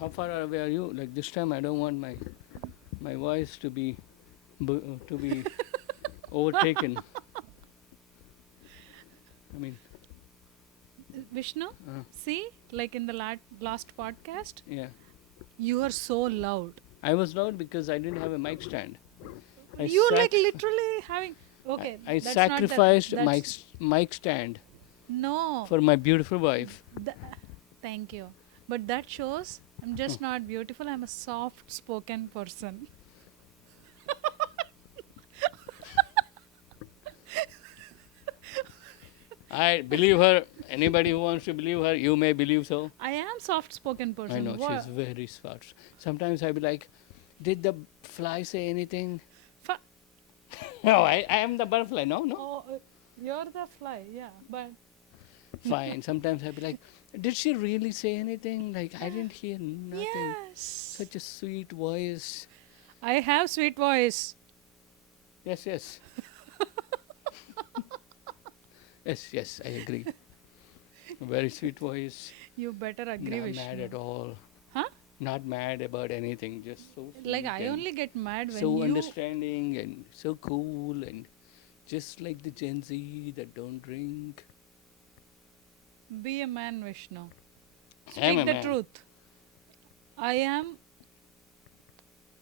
how far away are you? Like this time, I don't want my voice to be to be overtaken. I mean, Vishnu, see, like in the last podcast, yeah. you are so loud. I was loud because I didn't have a mic stand. I You're like sac- literally having. Okay, I that's not that. sacrificed That's mic stand no. for my beautiful wife. Th- Thank you. But that shows I'm just not beautiful. I'm a soft spoken person. I believe her. Anybody who wants to believe her, you may believe so. I am soft spoken person. I know she's very smart. Sometimes I be like, did the fly say anything? No, I am the butterfly. No, no. Oh, you're the fly, yeah. But Fine. Sometimes I be like, did she really say anything? Like I didn't hear nothing. yes, Such a sweet voice. I have sweet voice. Yes, yes. Yes, yes, I agree. Very sweet voice. You better agree, Not Vishnu. mad at all. Huh? Not mad about anything. Just so Like sweet I and only get mad when so you. understanding and so cool and just like the Gen Z that don't drink. Be a man, Vishnu. I am Speak a the man. truth. I am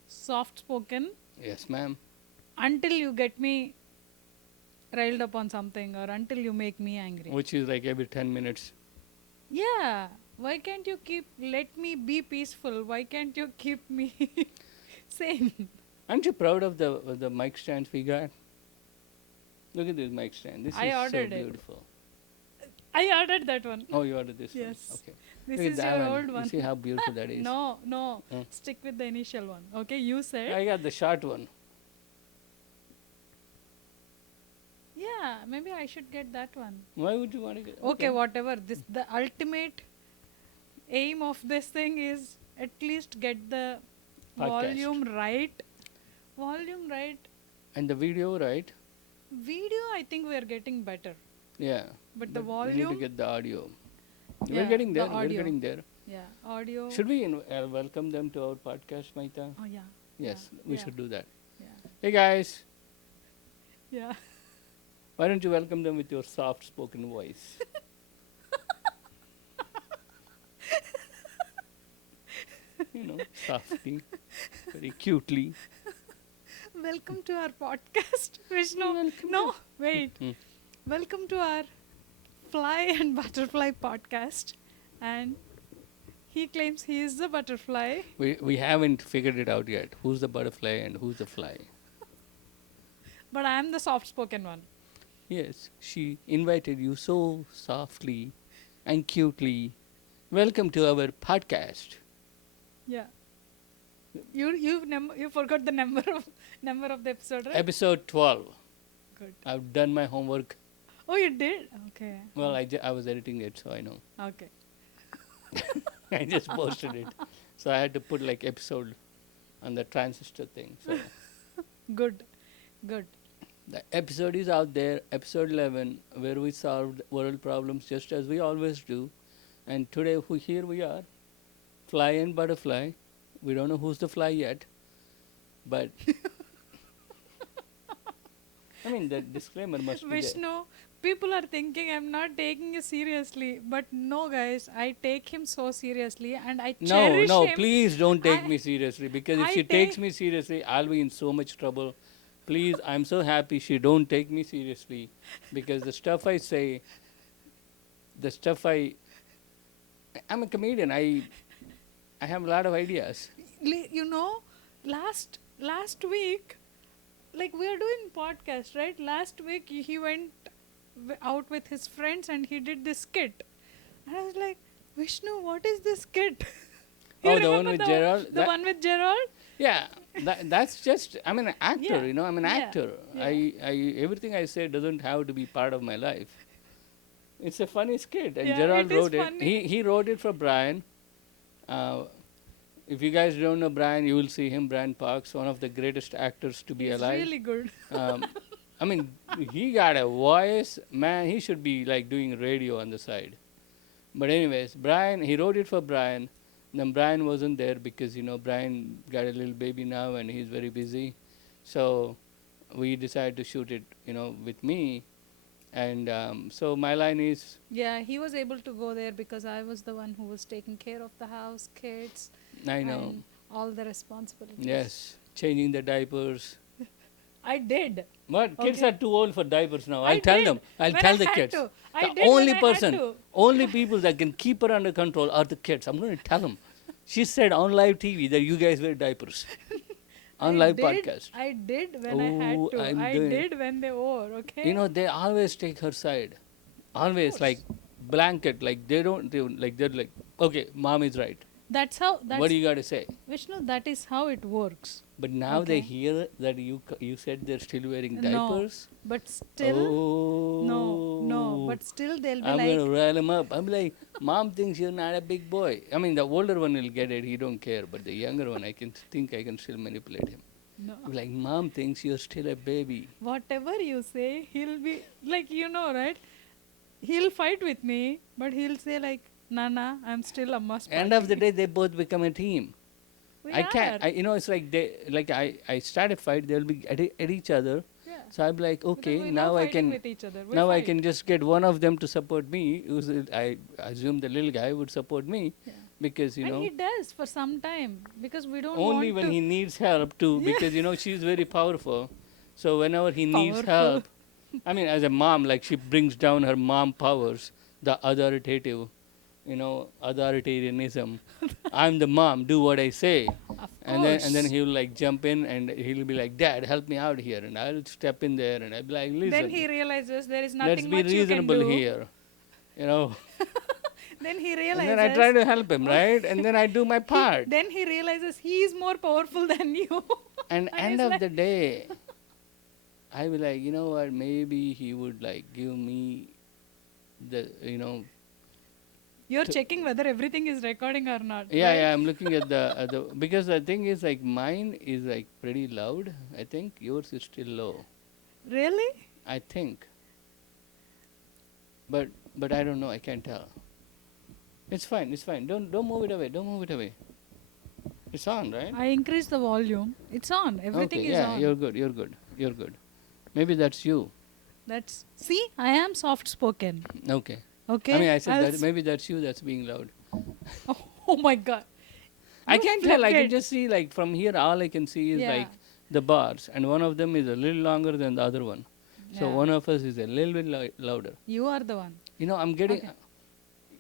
soft spoken Yes, ma'am. until you get me riled up on something or until you make me angry. Which is like every 10 minutes. Yeah. Why can't you let me be peaceful? Why can't you keep me sane? Aren't you proud of the mic stands we got? Look at this mic stand. This I is so ordered it. beautiful. I ordered that one. Oh, you ordered this Yes. one. Okay. This Look at is that your old one. You see how beautiful that is? No, no. Hmm. Stick with the initial one. Okay, you said. I got the short one. Yeah, maybe I should get that one. Why would you want to get? Okay, whatever. This the ultimate aim of this thing is at least get the Podcast. volume right. Volume right. And the video, right? Video, I think we are getting better. Yeah. But the We need volume. to get the audio. Yeah, We're getting the there. We're audio. getting there. Yeah, audio. Should we welcome them to our podcast, Mahita? Oh yeah. Yes, yeah, we yeah, should do that. Yeah. Hey guys, Yeah. why don't you welcome them with your soft spoken voice? You know, softly, very cutely. Welcome to our podcast, Vishnu. Welcome No, wait. Hmm. Welcome to our fly and butterfly podcast. And he claims he is the butterfly. We haven't figured it out yet. Who's the butterfly and who's the fly? But I am the soft spoken one. Yes, she invited you so softly and cutely. Welcome to our podcast. Yeah. You forgot the number of the episode, right? Episode 12. Good. I've done my homework. Oh, you did? Okay. Well, I was editing it, so I know. Okay. I just posted it. So I had to put like episode on the transistor thing. So Good. Good. the episode is out there, episode 11, where we solved world problems just as we always do. And today here we are, fly and butterfly. We don't know who's the fly yet, but I mean the disclaimer must be there. Vishnu, people are thinking I'm not taking you seriously, but no, guys, I take him so seriously, and I cherish No, him. please don't take I- me seriously, because if I she takes take- me seriously, I'll be in so much trouble. Please, I'm so happy she don't take me seriously, because the stuff I say, I'm a comedian. I have a lot of ideas. You know, last week, like we are doing podcast, right? Last week he went out with his friends and he did this skit. And I was like, Vishnu, what is this skit? You Oh, the one remember with Gerald? The one with Gerald? Yeah, that's just, I'm an actor, Yeah. you know, I'm an Yeah. actor. Yeah. Everything I say doesn't have to be part of my life. It's a funny skit, and Yeah, Gerald it is wrote it. funny. He wrote it for Brian. If you guys don't know Brian, you will see him, Brian Parks, one of the greatest actors to be It's alive. really good. I mean, he got a voice, man, he should be like doing radio on the side. But anyways, Brian, he wrote it for Brian. Then Brian wasn't there because Brian got a little baby now and he's very busy. So we decided to shoot it with me. And so my line is, Yeah, he was able to go there because I was the one who was taking care of the house, kids, I know, and all the responsibilities. yes, changing the diapers. I did. But kids Okay. are too old for diapers now. I I'll tell did them. I'll when tell I the had kids. to. I The did when only I had person, to. only people that can keep her under control are the kids. I'm going to tell them. She said on live TV that you guys wear diapers. On live podcast. I did when I had Oh, to. I'm I doing. did when they were, okay? They always take her side. Always, course. like blanket. Like they don't, they're like, okay, mom is right. That's how, What do you got to say? Vishnu, that is how it works. But now they Okay. hear that you said they're still wearing No, diapers. but still, no, but still they'll be I'm like, gonna rile him up. I'm like, mom thinks you're not a big boy. I mean, the older one will get it. He don't care. But the younger one, I can still manipulate him. no. I'm like, mom thinks you're still a baby. Whatever you say, he'll be like, right? He'll fight with me, but he'll say like, Nana, I'm still a must. End of the day, they both become a team. We I can't. are. It's like I start a fight. They'll be at each other. Yeah. So I'm like, Because okay, we now love I fighting can. with each other. We Now I fight. can just get one of them to support me. I assume the little guy would support me Yeah. because And he does for some time because we don't only want when to. he needs help too, Yeah. because she's very powerful. So whenever he needs Powerful. help, I mean, as a mom, like she brings down her mom powers, the authoritative, authoritarianism. I'm the mom. Do what I say. Of And then course. he'll like jump in and he'll be like, Dad, help me out here, and I'll step in there and I'll be like, listen, Then he realizes there is let's nothing be much you can reasonable do. here, Then he And realizes. then I try to help him, right? And then I do my part. Then he realizes he is more powerful than you. And end he's of like- the day, I will like, you know what? Maybe he would like give me the, You're checking whether everything is recording or not. yeah, right? yeah. I'm looking at the because the thing is like mine is like pretty loud. I think yours is still low. Really? I think. But I don't know. I can't tell. It's fine. It's fine. Don't move it away. Don't move it away. It's on, right? I increased the volume. It's on. Everything okay, is yeah, on. you're good. You're good. You're good. Maybe that's you. That's see, I am soft spoken. Okay. Okay. I mean, I said I'll that maybe that's you that's being loud. Oh my god. I You can't tell. I flipped can it. just see like from here. All I can see is Yeah. like the bars, and one of them is a little longer than the other one. So Yeah. one of us is a little bit louder. You are the one. I'm getting. Okay.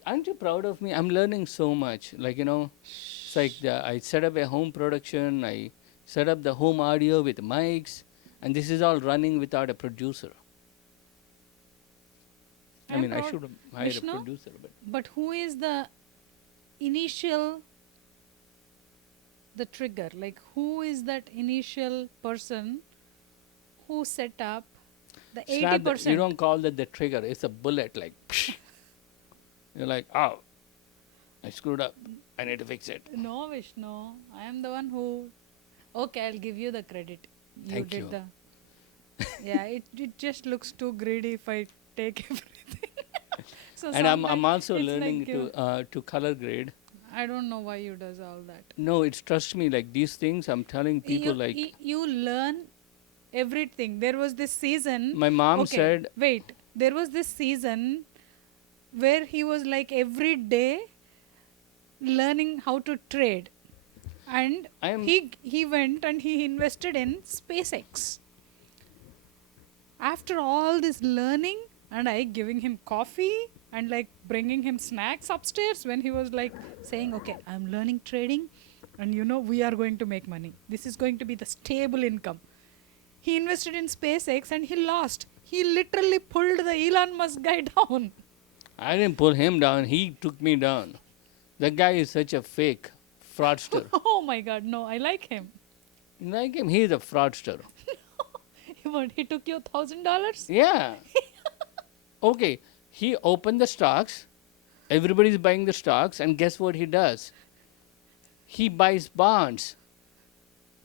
Aren't you proud of me? I'm learning so much. Like it's like I set up a home production. I set up the home audio with mics, and this is all running without a producer. I I'm mean, I proud. should have hired Vishnu? a producer, but But who is the initial the trigger? Like who is that initial person who set up the it's not 80%? you don't call that the trigger. It's a bullet. Like you're like, oh, I screwed up. I need to fix it. No, Vishnu. I am the one who. Okay, I'll give you the credit. Thank did you. the. Yeah, it just looks too greedy if I take everything. So And I'm sometimes also it's learning like to color grade. I don't know why you does all that. No, it's trust me. Like these things, I'm telling people. You learn everything. There was this season. My mom Okay, said, wait. There was this season where he was like every day learning how to trade, and I am. he went and he invested in SpaceX. After all this learning, and I giving him coffee and like bringing him snacks upstairs when he was like saying, okay, I'm learning trading and we are going to make money. This is going to be the stable income. He invested in SpaceX and he lost. He literally pulled the Elon Musk guy down. I didn't pull him down. He took me down. That guy is such a fake fraudster. Oh my God, no, I like him. You like him? He's a fraudster. What, he took you $1,000? Yeah. Okay. He opened the stocks. Everybody's buying the stocks, and guess what he does? He buys bonds,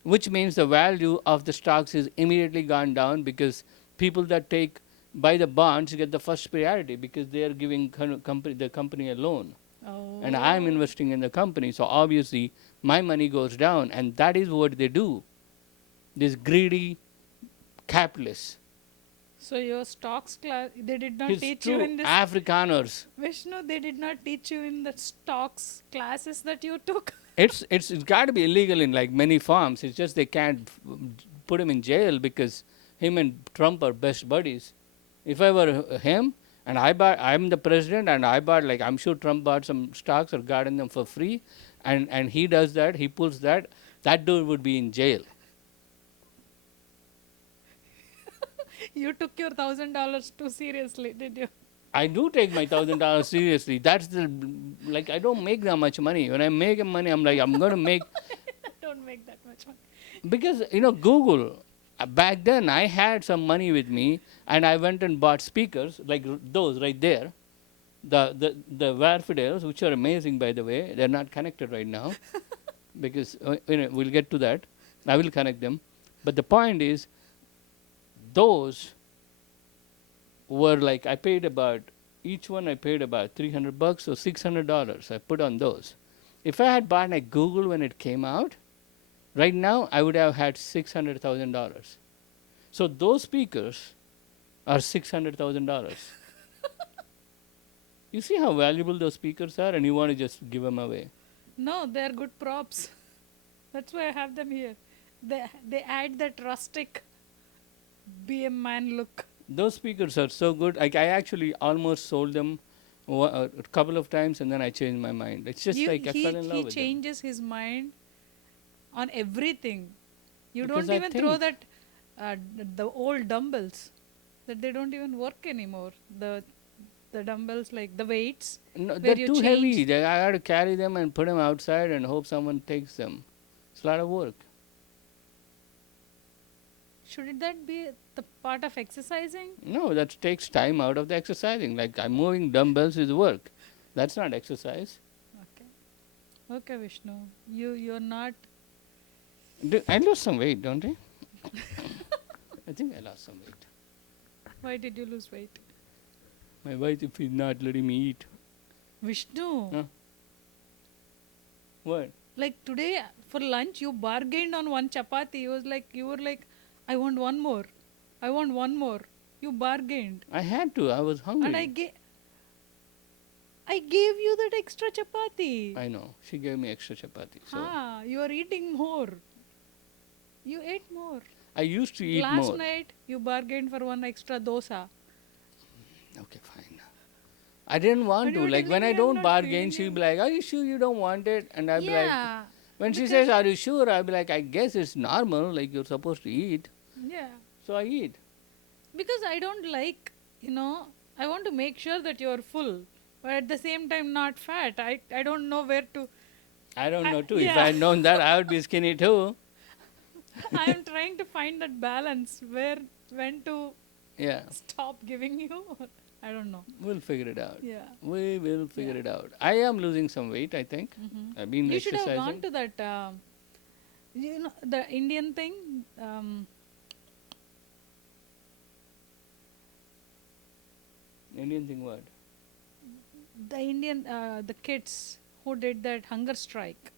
which means the value of the stocks is immediately gone down because people that buy the bonds get the first priority because they are giving the company a loan. and I'm Oh. investing in the company. So obviously, my money goes down, and that is what they do. These greedy capitalists, So your stocks class, they did not his teach you true in this. Afrikaners. Vishnu, they did not teach you in the stocks classes that you took. It's got to be illegal in like many farms. It's just they can't put him in jail because him and Trump are best buddies. If I were him and I'm the president and I bought like I'm sure Trump bought some stocks or gotten them for free, and he does that, he pulls that, that dude would be in jail. You took your $1,000 too seriously, did you? I do take my $1,000 seriously. That's the like I don't make that much money. When I make money, I'm like I'm gonna make Don't make that much money. because Google. Back then, I had some money with me, and I went and bought speakers like those right there, the Warfideles, which are amazing by the way. They're not connected right now because we'll get to that. I will connect them, but the point is, those were like I paid about each one. I paid about $300 or $600. I put on those. If I had bought like Google when it came out, right now I would have had $600,000. So those speakers are $600,000. You see how valuable those speakers are, and you want to just give them away. No, they're good props. That's why I have them here. They add that rustic BM man look. Those speakers are so good. Like I actually almost sold them a couple of times, and then I changed my mind. It's just like I fell in love He with them. changes his mind on everything. You Because don't I even throw think- that the old dumbbells that they don't even work anymore. The dumbbells like the weights. No, where they're you too change- heavy. I had to carry them and put them outside and hope someone takes them. It's a lot of work. Shouldn't that be the part of exercising? No, that takes time out of the exercising. Like I'm moving dumbbells is work. That's not exercise. Okay. Okay, Vishnu. You're not. I lost some weight, don't I? I think I lost some weight. Why did you lose weight? My wife is not letting me eat. Vishnu. Huh? What? Like today for lunch you bargained on one chapati. You were like, I want one more. I want one more. You bargained. I had to. I was hungry. And I gave you that extra chapati. I know. She gave me extra chapati. So You are eating more. You ate more. I used to eat Last more. night you bargained for one extra dosa. Okay, fine. I didn't want But to. you were Like when telling I me I'm don't not bargain, feeding she'll you. be like, "Are you sure you don't want it?" And I'll be like, Yeah. when she Because- says, "Are you sure?" I'll be like, "I guess it's normal. Like you're supposed to eat." Yeah. So I eat. Because I don't like, I want to make sure that you're full, but at the same time not fat. I don't know where to. I don't know too. If yeah. I had known that, I would be skinny too. I am trying to find that balance when to Yeah, stop giving you. I don't know. we'll figure it out. Yeah. We will figure Yeah. it out. I am losing some weight. I think I've been You should have exercising. gone to that, the Indian thing. Indian thing what? The Indian, the kids who did that hunger strike.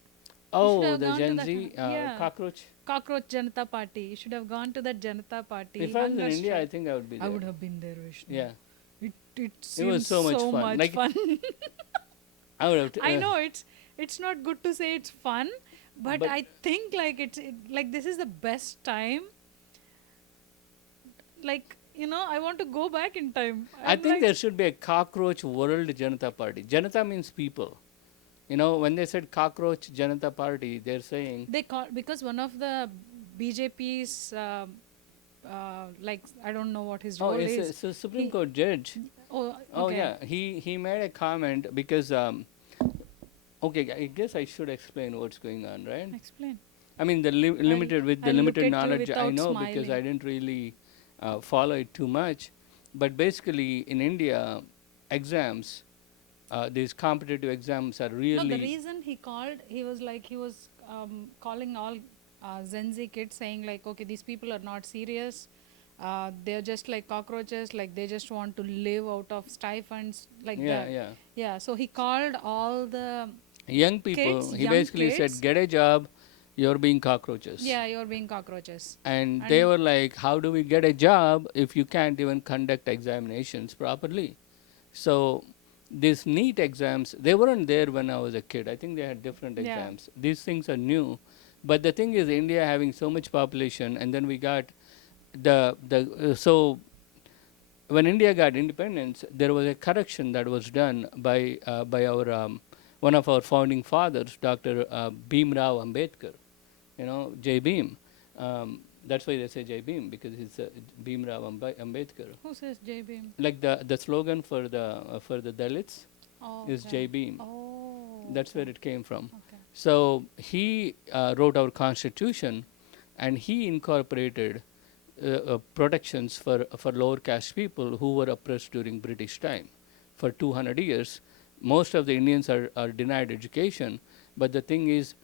Oh, have the gone to Gen that Z one. Yeah. cockroach. Cockroach Janata Party. You should have gone to that Janata Party. If I was in hunger India, I strike. think I would be there. I would have been there, Vishnu. Yeah, It it seems was so much fun. Like fun. I would have. I know it's not good to say it's fun, but But- I think like like this is the best time. Like I want to go back in time. I I'm think like, there should be a cockroach world Janata Party. Janata means people. When they said cockroach Janata Party, they're saying they call because one of the BJP's like I don't know what his role is. it's a Supreme He- Court judge. Oh, okay. Oh yeah, he made a comment because okay, I guess I should explain what's going on, right? Explain. I mean the limited with the I'll look limited at you knowledge I without know because I smiling. didn't really follow it too much, but basically in India, exams, these competitive exams are really. No, the reason he was calling all Gen Z kids saying like, okay, these people are not serious. they're just like cockroaches, like they just want to live out of stipends, like Yeah, that. yeah. Yeah, so he called all the Young people, kids, he young basically said, kids. get a job, you're being cockroaches. Yeah, you're being cockroaches. And they And were like, how do we get a job if you can't even conduct examinations properly? So these NEET exams, they weren't there when I was a kid. I think they had different yeah, exams. These things are new. But the thing is, India having so much population, and then we got so when India got independence, there was a correction that was done by our one of our founding fathers, Dr. Bhim Rao Ambedkar. Jai Bhim. That's why they say Jai Bhim, because he's Bhim Rao Ambedkar. who says JB? Like the slogan for the Dalits Oh, is okay. Jai Bhim. Oh, That's okay. where it came from. Okay. So he wrote our constitution, and he incorporated protections for lower caste people who were oppressed during British time. For 200 years, most of the Indians are denied education. But the thing is,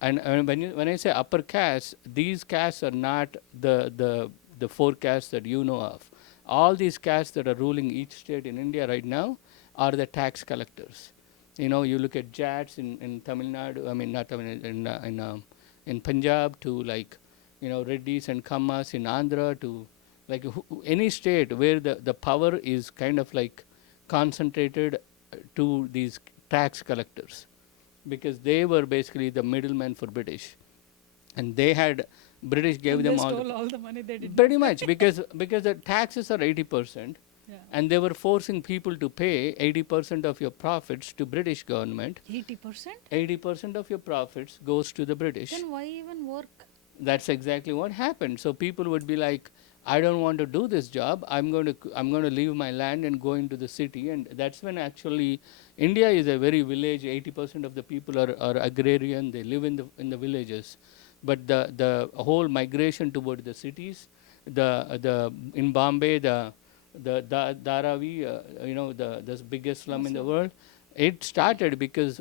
and when I say upper caste, these castes are not the four castes that you know of. All these castes that are ruling each state in India right now are the tax collectors. You look at Jats in Tamil Nadu. I mean, not Tamil Nadu, in Punjab, to like Reddis and Kammas in Andhra, to like any state where the power is kind of like concentrated to these tax collectors, because they were basically the middlemen for British, and they had British gave And them they all stole all the money they did. pretty much, because the taxes are 80%, Yeah. and they were forcing people to pay 80% of your profits to British government. 80%? 80% of your profits goes to the British. Then why even work? That's exactly what happened. So people would be like, I don't want to do this job. I'm going to leave my land and go into the city. And that's when actually India is a very village. 80% of the people are agrarian. They live in the villages. But the whole migration toward the cities, the in Bombay, the Dharavi, the biggest slum in the world, it started because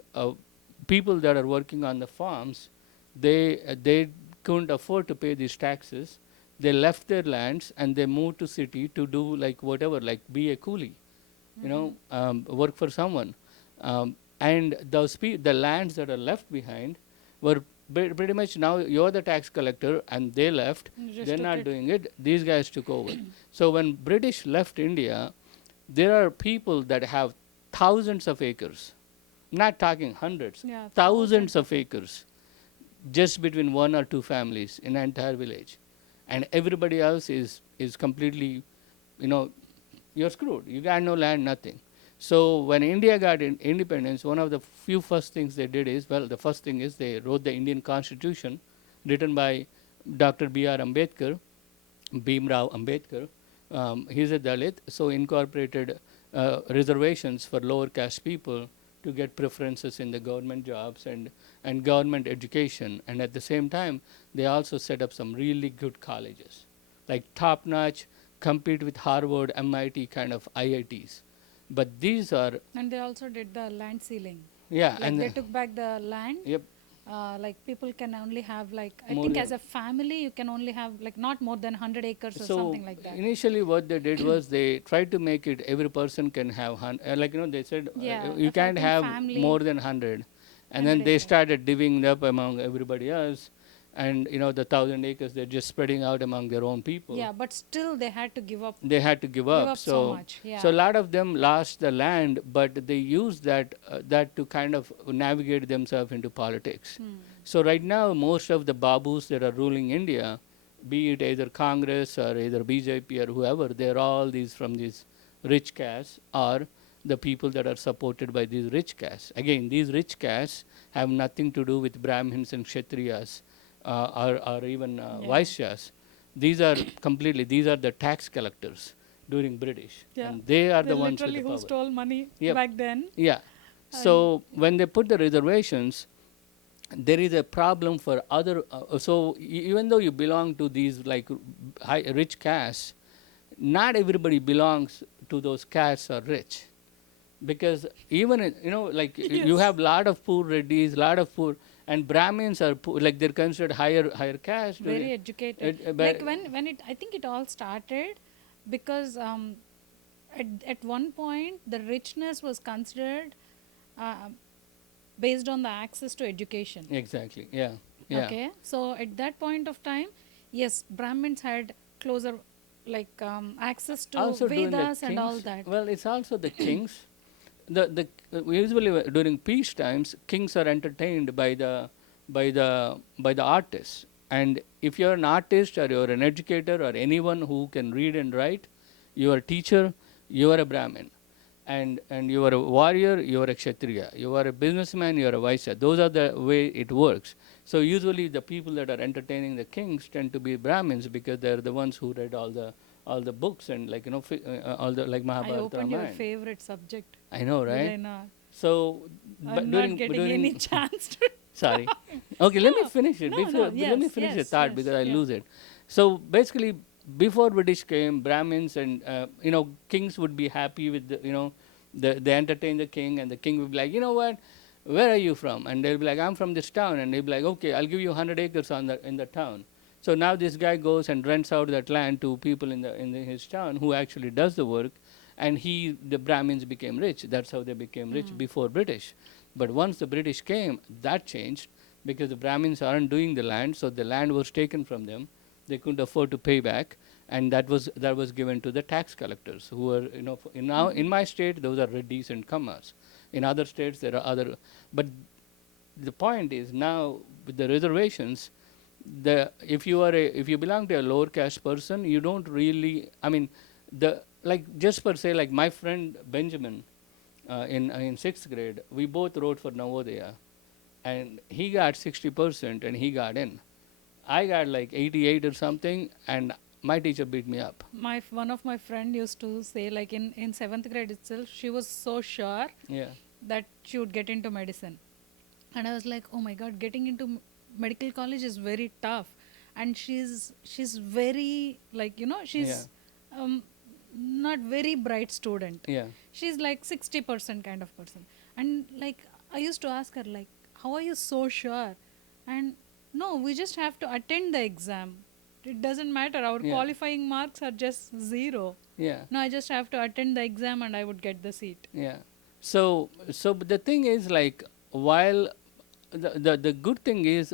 people that are working on the farms, they couldn't afford to pay these taxes. They left their lands and they moved to city to do like whatever, like be a coolie, work for someone. And the lands that are left behind were pretty much, now you're the tax collector, and they left. You just They're took not it. doing it. These guys took over. So when British left India, there are people that have thousands of acres, not talking hundreds, Yeah, thousands of acres, just between one or two families in an entire village, and everybody else is completely, you're screwed. You got no land, nothing. So when India got independence, one of the few first things they did is, well, the first thing is they wrote the Indian Constitution, written by Dr. B.R. Ambedkar, Bhim Rao Ambedkar. He's a Dalit, so incorporated reservations for lower caste people to get preferences in the government jobs and government education. And at the same time, they also set up some really good colleges, like top notch, compete with Harvard, MIT kind of IITs. But these are, And they also did the land sealing. yeah, Like and they took back the land. yep, Like people can only have like, I more think than, as a family you can only have like not more than 100 acres or so something like that. initially what they did was they tried to make it every person can have they said Yeah, you if I can't think have family, more than 100, and then 100 they acres. started divvying it up among everybody else, and the 1,000 acres they're just spreading out among their own people. Yeah, but still they had to give up. They had to give Give up. up so much. Yeah. So a lot of them lost the land, but they used that to kind of navigate themselves into politics. So right now, most of the babus that are ruling India, be it either Congress or either BJP or whoever, they're all these from these rich castes, or the people that are supported by these rich castes. Again, these rich castes have nothing to do with Brahmins and Kshatriyas, or even Yeah. Vaishyas. These are the tax collectors during British, Yeah. and they are They the ones with literally the who power. stole money Yep. back then. Yeah. So when they put the reservations, there is a problem for other. So even though you belong to these like rich castes, not everybody belongs to those castes or rich, because even like you Yes. have lot of poor Reddis, lot of poor, And Brahmins are like they're considered higher caste. Very educated. Like when it, I think it all started because at one point the richness was considered uh, based on the access to education. Exactly. Yeah. Yeah. Okay, so at that point of time, yes, Brahmins had closer like access to Also during the Vedas and all kings. that. Well, it's also the kings. Usually during peace times, kings are entertained by the artists. And if you're an artist or you're an educator or anyone who can read and write, you are a teacher, you are a Brahmin. And you are a warrior, you are a Kshatriya. You are a businessman, you are a Vaishya. Those are the way it works. So usually the people that are entertaining the kings tend to be Brahmins because they're the ones who read all the books and like all the like I Mahabharata, opened your Ramayana. favorite subject. I know, Did I right? not? So I'm not getting any chance to. sorry. Okay, let me No, finish it. no, Before, no, let me yes, finish the yes, thought yes, because I yeah. lose it. So basically, before British came, Brahmins and kings would be happy with they entertain the king, and the king would be like, you know what, where are you from? And they'll be like, I'm from this town, and they'll be like, okay, I'll give you 100 acres in the town. So now this guy goes and rents out that land to people in his town who actually does the work, and the Brahmins became rich. That's how they became rich before British. But once the British came, that changed because the Brahmins aren't doing the land, so the land was taken from them. They couldn't afford to pay back, and that was given to the tax collectors, who were now in my state those are reddis and kammas. In other states there are other, but the point is now with the reservations, if you belong to a lower caste person, you don't really. I mean, just per se, like my friend Benjamin, in sixth grade, we both wrote for Navodaya, and he got 60% and he got in. I got like 88 or something, and my teacher beat me up. One of my friend used to say, like in seventh grade itself, she was so sure Yeah. that she would get into medicine, and I was like, oh my god, getting into medical college is very tough, and she's very like she's not very bright student. Yeah. She's like 60% kind of person, and like I used to ask her like, how are you so sure? And no, we just have to attend the exam. It doesn't matter, our Yeah. qualifying marks are just 0. Yeah. No, I just have to attend the exam and I would get the seat. Yeah. So the thing is, like, while the good thing is,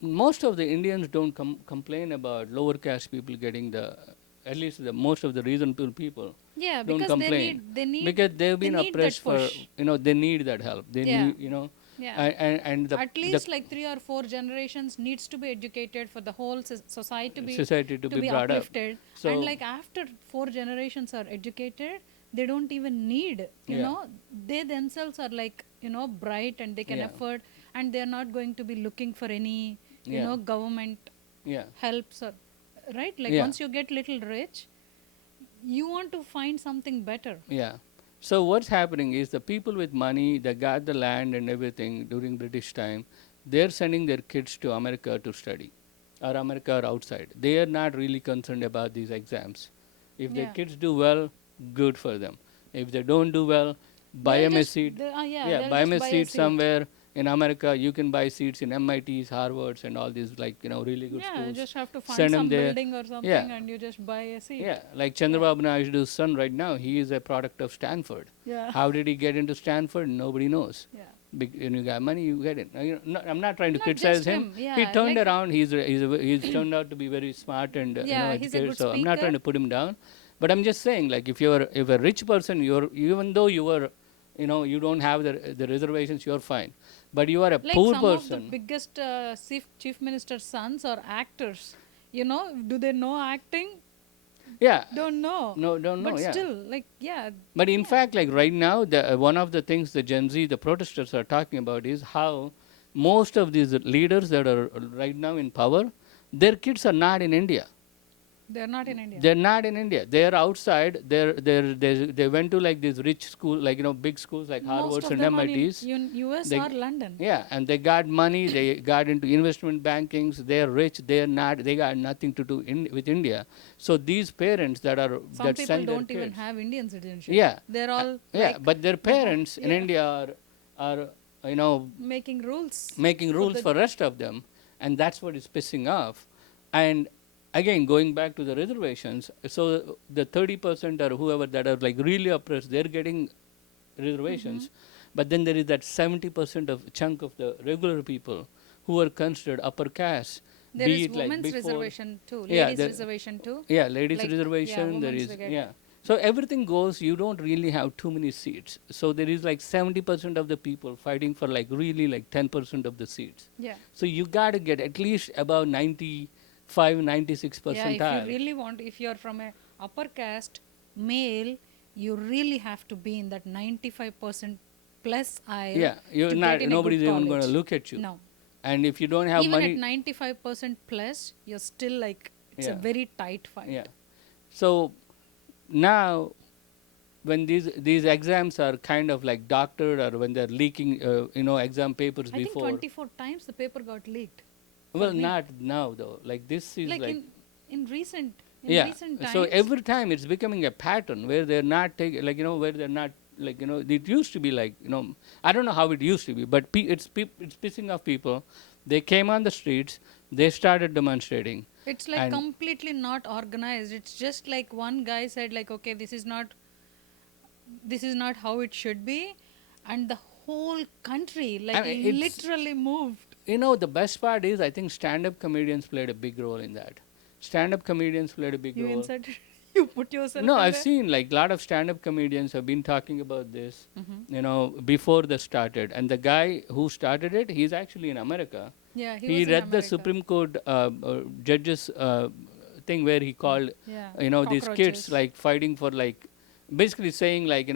most of the Indians don't complain about lower caste people getting at least the most of the reasonable people Yeah, don't because complain they need because they've been they need that oppressed for, push. they need that help. They Yeah. need, Yeah. and At least like 3 or 4 generations needs to be educated for the whole society to be brought up. uplifted. So And like after 4 generations are educated, they don't even need, Yeah. they themselves are like, bright and they can Yeah. afford, and they're not going to be looking for any, Yeah. government yeah. helps or, right? Like Yeah. once you get little rich, you want to find something better. Yeah. So what's happening is the people with money, they got the land and everything during British time, they're sending their kids to America to study, or America or outside. They are not really concerned about these exams. If their Yeah. kids do well, good for them. If they don't do well, buy They'll them a just- seat. yeah, Yeah, they'll buy just them a buy seat somewhere in America. You can buy seats in MITs, Harvards, and all these really good Yeah, you schools. just have to find Send 'em some there. building or something, Yeah. and you just buy a seat. Yeah, like Chandrababu Naidu's son right now, he is a product of Stanford. Yeah. How did he get into Stanford? Nobody knows. Yeah. When you got money, you get it. I'm not trying to Not criticize just him. him, yeah, He turned like- around. He's turned out to be very smart and Yeah, he's a educated. good So I'm not speaker. trying to put him down, but I'm just saying, like, if a rich person, even though you are, you don't have the reservations, you're fine. But you are a Like poor some person. of the biggest chief minister's sons are actors. Do they know acting? Yeah. Don't know. No, don't know. But Yeah. still, like, yeah. But in fact, like right now, one of the things the Gen Z, the protesters are talking about is how most of these leaders that are right now in power, their kids are not in India. They're not in India. They're not in India. They're outside. They went to like these rich schools, like big schools like Most Harvards of and them are in MITs. US They- or London. Yeah, and they got money. They got into investment bankings. They're rich. They're not. They got nothing to do with India. So these parents Some that people send their don't even kids, have Indian citizenship. yeah, They're all yeah, like, but their parents in yeah. India are you know, Making rules. making For rules the for rest of them, and that's what is pissing off. And again, going back to the reservations, so the 30% or whoever that are like really oppressed, they're getting reservations, but then there is that 70% of chunk of the regular people who are considered upper caste, There be is it like women's before, reservation too, yeah, ladies there, reservation too. yeah, ladies Like, yeah, reservation, there women's is, they get. yeah. So everything goes, you don't really have too many seats. So there is like 70% of the people fighting for like really like 10% of the seats. Yeah. So you got to get at least about 95, 96 Yeah, if you percentile. really want, if you're from a upper caste male, you really have to be in that 95% plus aisle Yeah, you're to not, get in a nobody's good even going to college. look at you. No. And if you don't have Even at money, 95% plus, you're still like, it's a yeah, very tight fight. yeah. So now when these exams are kind of like doctored, or when they're leaking, exam papers I think before. 24 times the paper got leaked. For Well, me. not now though. Like this is Like like, in recent yeah. times. So every time it's becoming a pattern where they're not taking, like, where they're not, like, it used to be like, I don't know how it used to be, but it's pissing off people. They came on the streets, they started demonstrating. It's like And completely not organized. It's just like one guy said like, okay, this is not how it should be, and the whole country like it's, literally moved. the best part is I think stand-up comedians played a big role in that. Stand-up comedians played a big You role. inserted, you put yourself. No, in I've there. seen like a lot of stand-up comedians have been talking about this, Mhm. before they started. And the guy who started it, he's actually in America. Yeah, he He was in read the America. Supreme Court judges thing where he called, Yeah, these kids cockroaches. like fighting for like, basically saying like,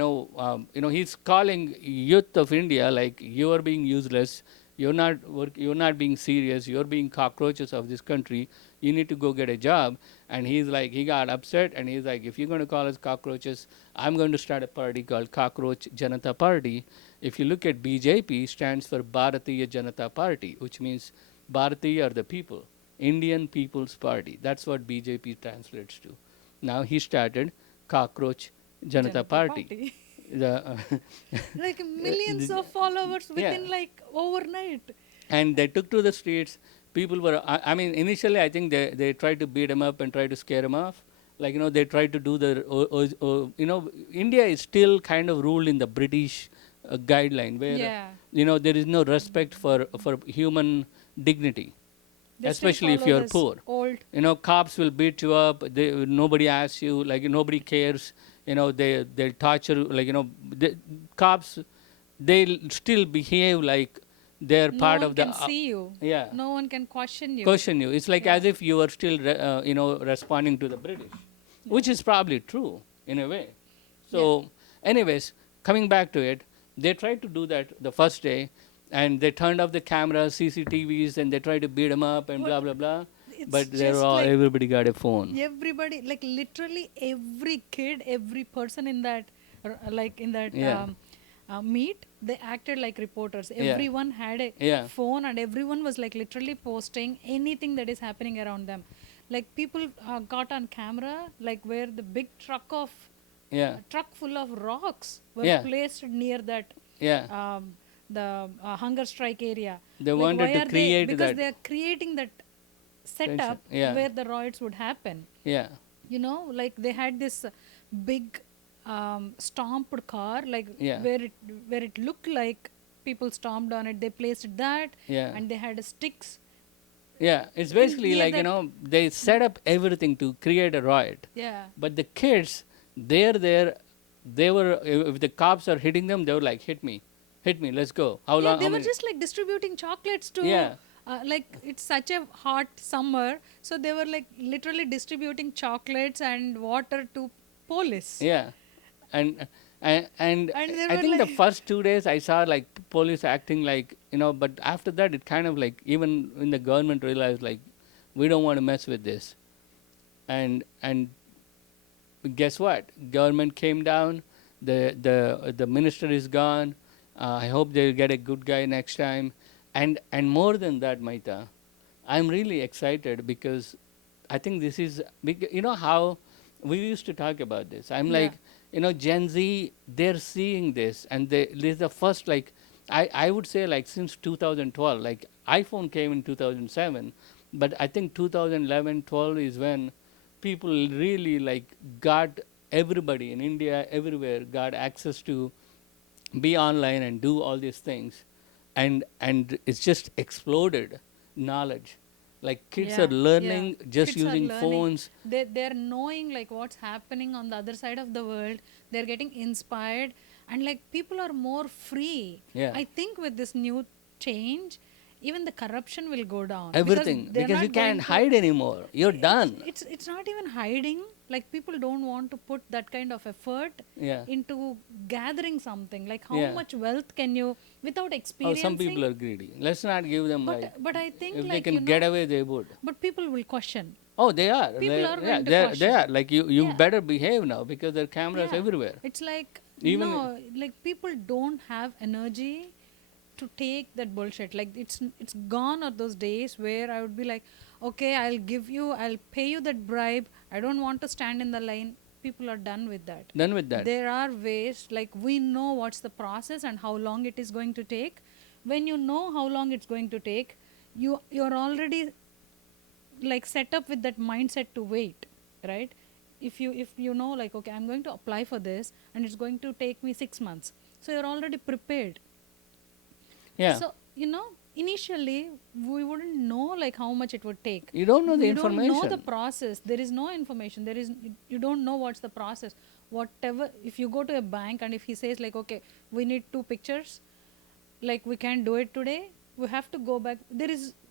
he's calling youth of India like, you are being useless. You're not being serious. You're being cockroaches of this country. You need to go get a job. And he's like, he got upset, and he's like, if you're going to call us cockroaches, I'm going to start a party called Cockroach Janata Party. If you look at BJP, stands for Bharatiya Janata Party, which means Bharatiya are the people, Indian People's Party. That's what BJP translates to. Now he started Cockroach Janata Party. The, Like millions of followers within like overnight. And they took to the streets. People were, I mean, initially I think they tried to beat him up and try to scare him off. Like, they tried to do India is still kind of ruled in the British guideline where, Yeah. there is no respect for human dignity, They still especially if follow you're this poor. old. Cops will beat you up. Nobody asks you. Like, nobody cares. They'll torture. Like, the cops, they'll still behave like they're No part one of the. can see you. Yeah. No one can question you. Question you. It's like Yeah. as if you are still, responding to the British, which is probably true in a way. So, anyways, coming back to it, they tried to do that the first day, and they turned off the cameras, CCTVs, and they tried to beat them up and blah blah blah. It's But just like everybody got a phone. everybody, like literally every kid, every person in that, like in that Yeah. meet, they acted like reporters. Yeah. Everyone had a Yeah. phone, and everyone was like literally posting anything that is happening around them. Like people got on camera, like where the big Yeah. truck full of rocks were Yeah. placed near that Yeah. the hunger strike area. They Like, wanted why to are create they, because that. they are creating that setup Yeah. where the riots would happen. Yeah. Like they had this big stomped car, like Yeah. where it looked like people stomped on it. They placed that, Yeah. and they had sticks. Yeah. It's basically near like, that- they set up everything to create a riot. Yeah, But the kids, they're there. They were, if the cops are hitting them, they were like, hit me, let's go. How yeah. long? They how were many? just like distributing chocolates to. Yeah. Like it's such a hot summer, so they were like literally distributing chocolates and water to police. Yeah. And And they I were think the like- first 2 days I saw like police acting like, but after that it kind of like, even when the government realized like, we don't want to mess with this. And guess what? Government came down. The minister is gone. I hope they'll get a good guy next time. And more than that, Mahita, I'm really excited because I think this is, how we used to talk about this. I'm Yeah. like, Gen Z, they're seeing this, and this is the first, like, I would say like since 2012, like iPhone came in 2007, but I think 2011, 12 is when people really like got everybody in India, everywhere got access to be online and do all these things, and it's just exploded knowledge. Like kids are Yeah, yeah. learning just Kids are using learning. phones. They're knowing like what's happening on the other side of the world. They're getting inspired, and like people are more free. Yeah, I think with this new change, even the corruption will go down because everything, they're because you not can't going to. hide anymore. You're done. It's not even hiding. Like people don't want to put that kind of effort Yeah, into gathering something. Like how yeah. much wealth can you without Oh, some experiencing? people are greedy. Let's not give them like, But I think if they like can get away, they would. but people will question. Oh, they are. People are Yeah, going to they question. are. Like you Yeah. better behave now because there are cameras Yeah. everywhere. It's like Even no, like people don't have energy to take that bullshit. Like it's gone are those days where I would be like, okay, I'll pay you that bribe. I don't want to stand in the line. People are done with that. done with that. There are ways, like we know what's the process and how long it is going to take. When you know how long it's going to take, you're already like set up with that mindset to wait, right? If you know like, okay, I'm going to apply for this and it's going to take me 6 months, so you're already prepared. Yeah. So initially we wouldn't know like how much it would take. You don't know the You don't know the information. process. There is no information. You don't know what's the process. Whatever, if you go to a bank and if he says like, okay, we need 2 pictures, like we can't do it today, we have to go back.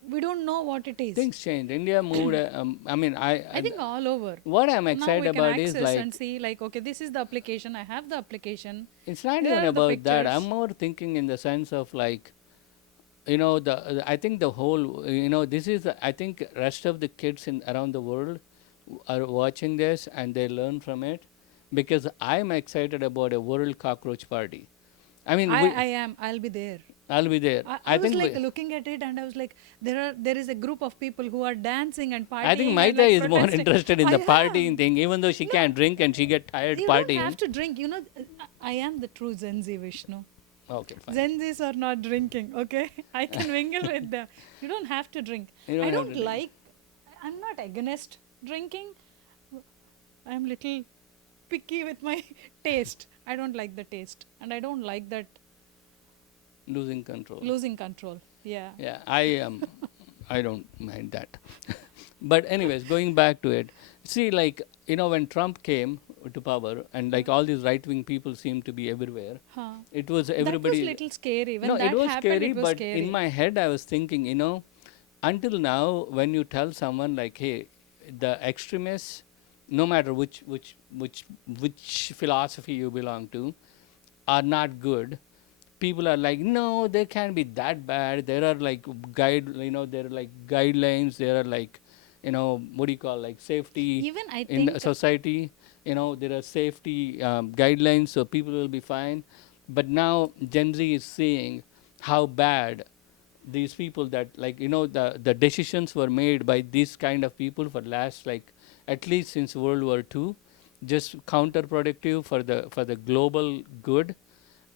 We don't know what it is. Things change. India moved. I mean, I think all over. what I'm Now excited we can about is access like and see like, okay, this is the application. I have the application. it's not There even are the about that. I'm pictures. more thinking in the sense of like, I think the whole, this is, I think rest of the kids in around the world are watching this and they learn from it, because I'm excited about a world cockroach party. I mean, I am. I'll be there. I'll be there. I was think like looking at it and I was like, there is a group of people who are dancing and partying. I think and, Mahita like, is more protesting. interested in the I partying am. thing, even though she No, can't drink and she get tired you partying. don't have to drink. I am the true Gen Z, Vishnu. Okay, fine. Gen Zs are not drinking, okay? I can mingle with them. You don't have to drink. You don't I have don't to drink. like, I'm not against drinking. I'm little picky with my taste. I don't like the taste. And I don't like that Losing control. losing control. Yeah. Yeah, I don't mind that. But anyways, going back to it, see, like, when Trump came to power and like all these right-wing people seemed to be everywhere, Huh. it was That everybody. was little scary. When No, that it was happened, scary, it was but scary. in my head I was thinking, until now, when you tell someone like, hey, the extremists, no matter which philosophy you belong to, are not good, people are like, no, they can't be that bad. There are like there are like guidelines. There are like, what do you call, like safety Even I in the think society. There are safety guidelines, so people will be fine. But now Gen Z is seeing how bad these people, that like, the decisions were made by these kind of people for last, like, at least since World War II, just counterproductive for the global good.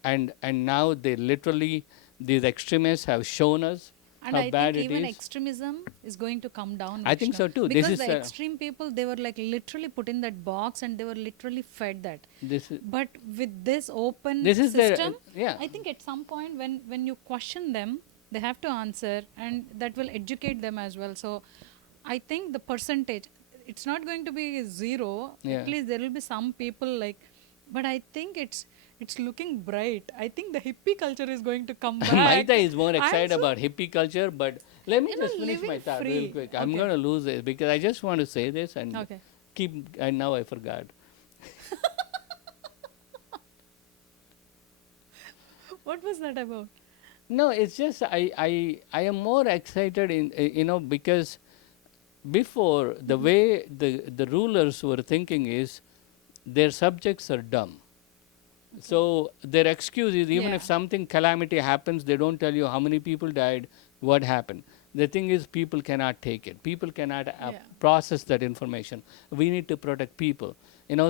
And now they literally, these extremists have shown us and how I bad think it even is. extremism is going to come down. I think Vishnu. so too. Because This is the extreme people, they were like literally put in that box and they were literally fed that. this is But with this open this is their system, yeah. I think at some point when you question them, they have to answer, and that will educate them as well. So I think the percentage, it's not going to be zero. Yeah. At least there will be some people like, but I think it's looking bright. I think the hippie culture is going to come back. Mahita is more I'm excited so- about hippie culture, but let me You know, just finish my living thought real free. quick. I'm Okay. going to lose it because I just want to say this and Okay. and now I forgot. What was that about? No, it's just I am more excited because before the way the rulers were thinking is their subjects are dumb. So their excuse is, even if Yeah. something calamity happens, they don't tell you how many people died, what happened. The thing is, people cannot take it. People cannot Yeah. process that information. We need to protect people.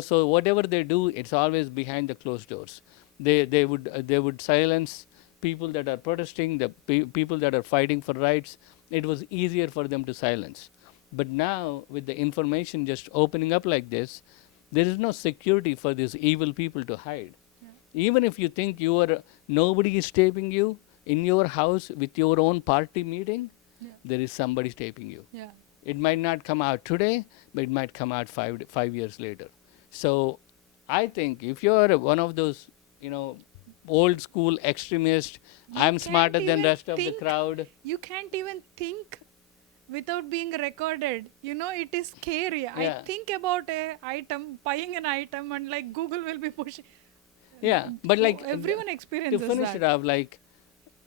So whatever they do, it's always behind the closed doors. They would silence people that are protesting, the people that are fighting for rights, it was easier for them to silence. But now, with the information just opening up like this, there is no security for these evil people to hide. Even if you think nobody is taping you in your house with your own party meeting, there is somebody taping you. Yeah. It might not come out today, but it might come out 5 years later. So I think if you're one of those, old school extremist, I'm smarter than rest of the crowd. You can't even think without being recorded. It is scary. I think about buying an item, and like Google will be pushing. Yeah, but like everyone experiences to finish that. it off, like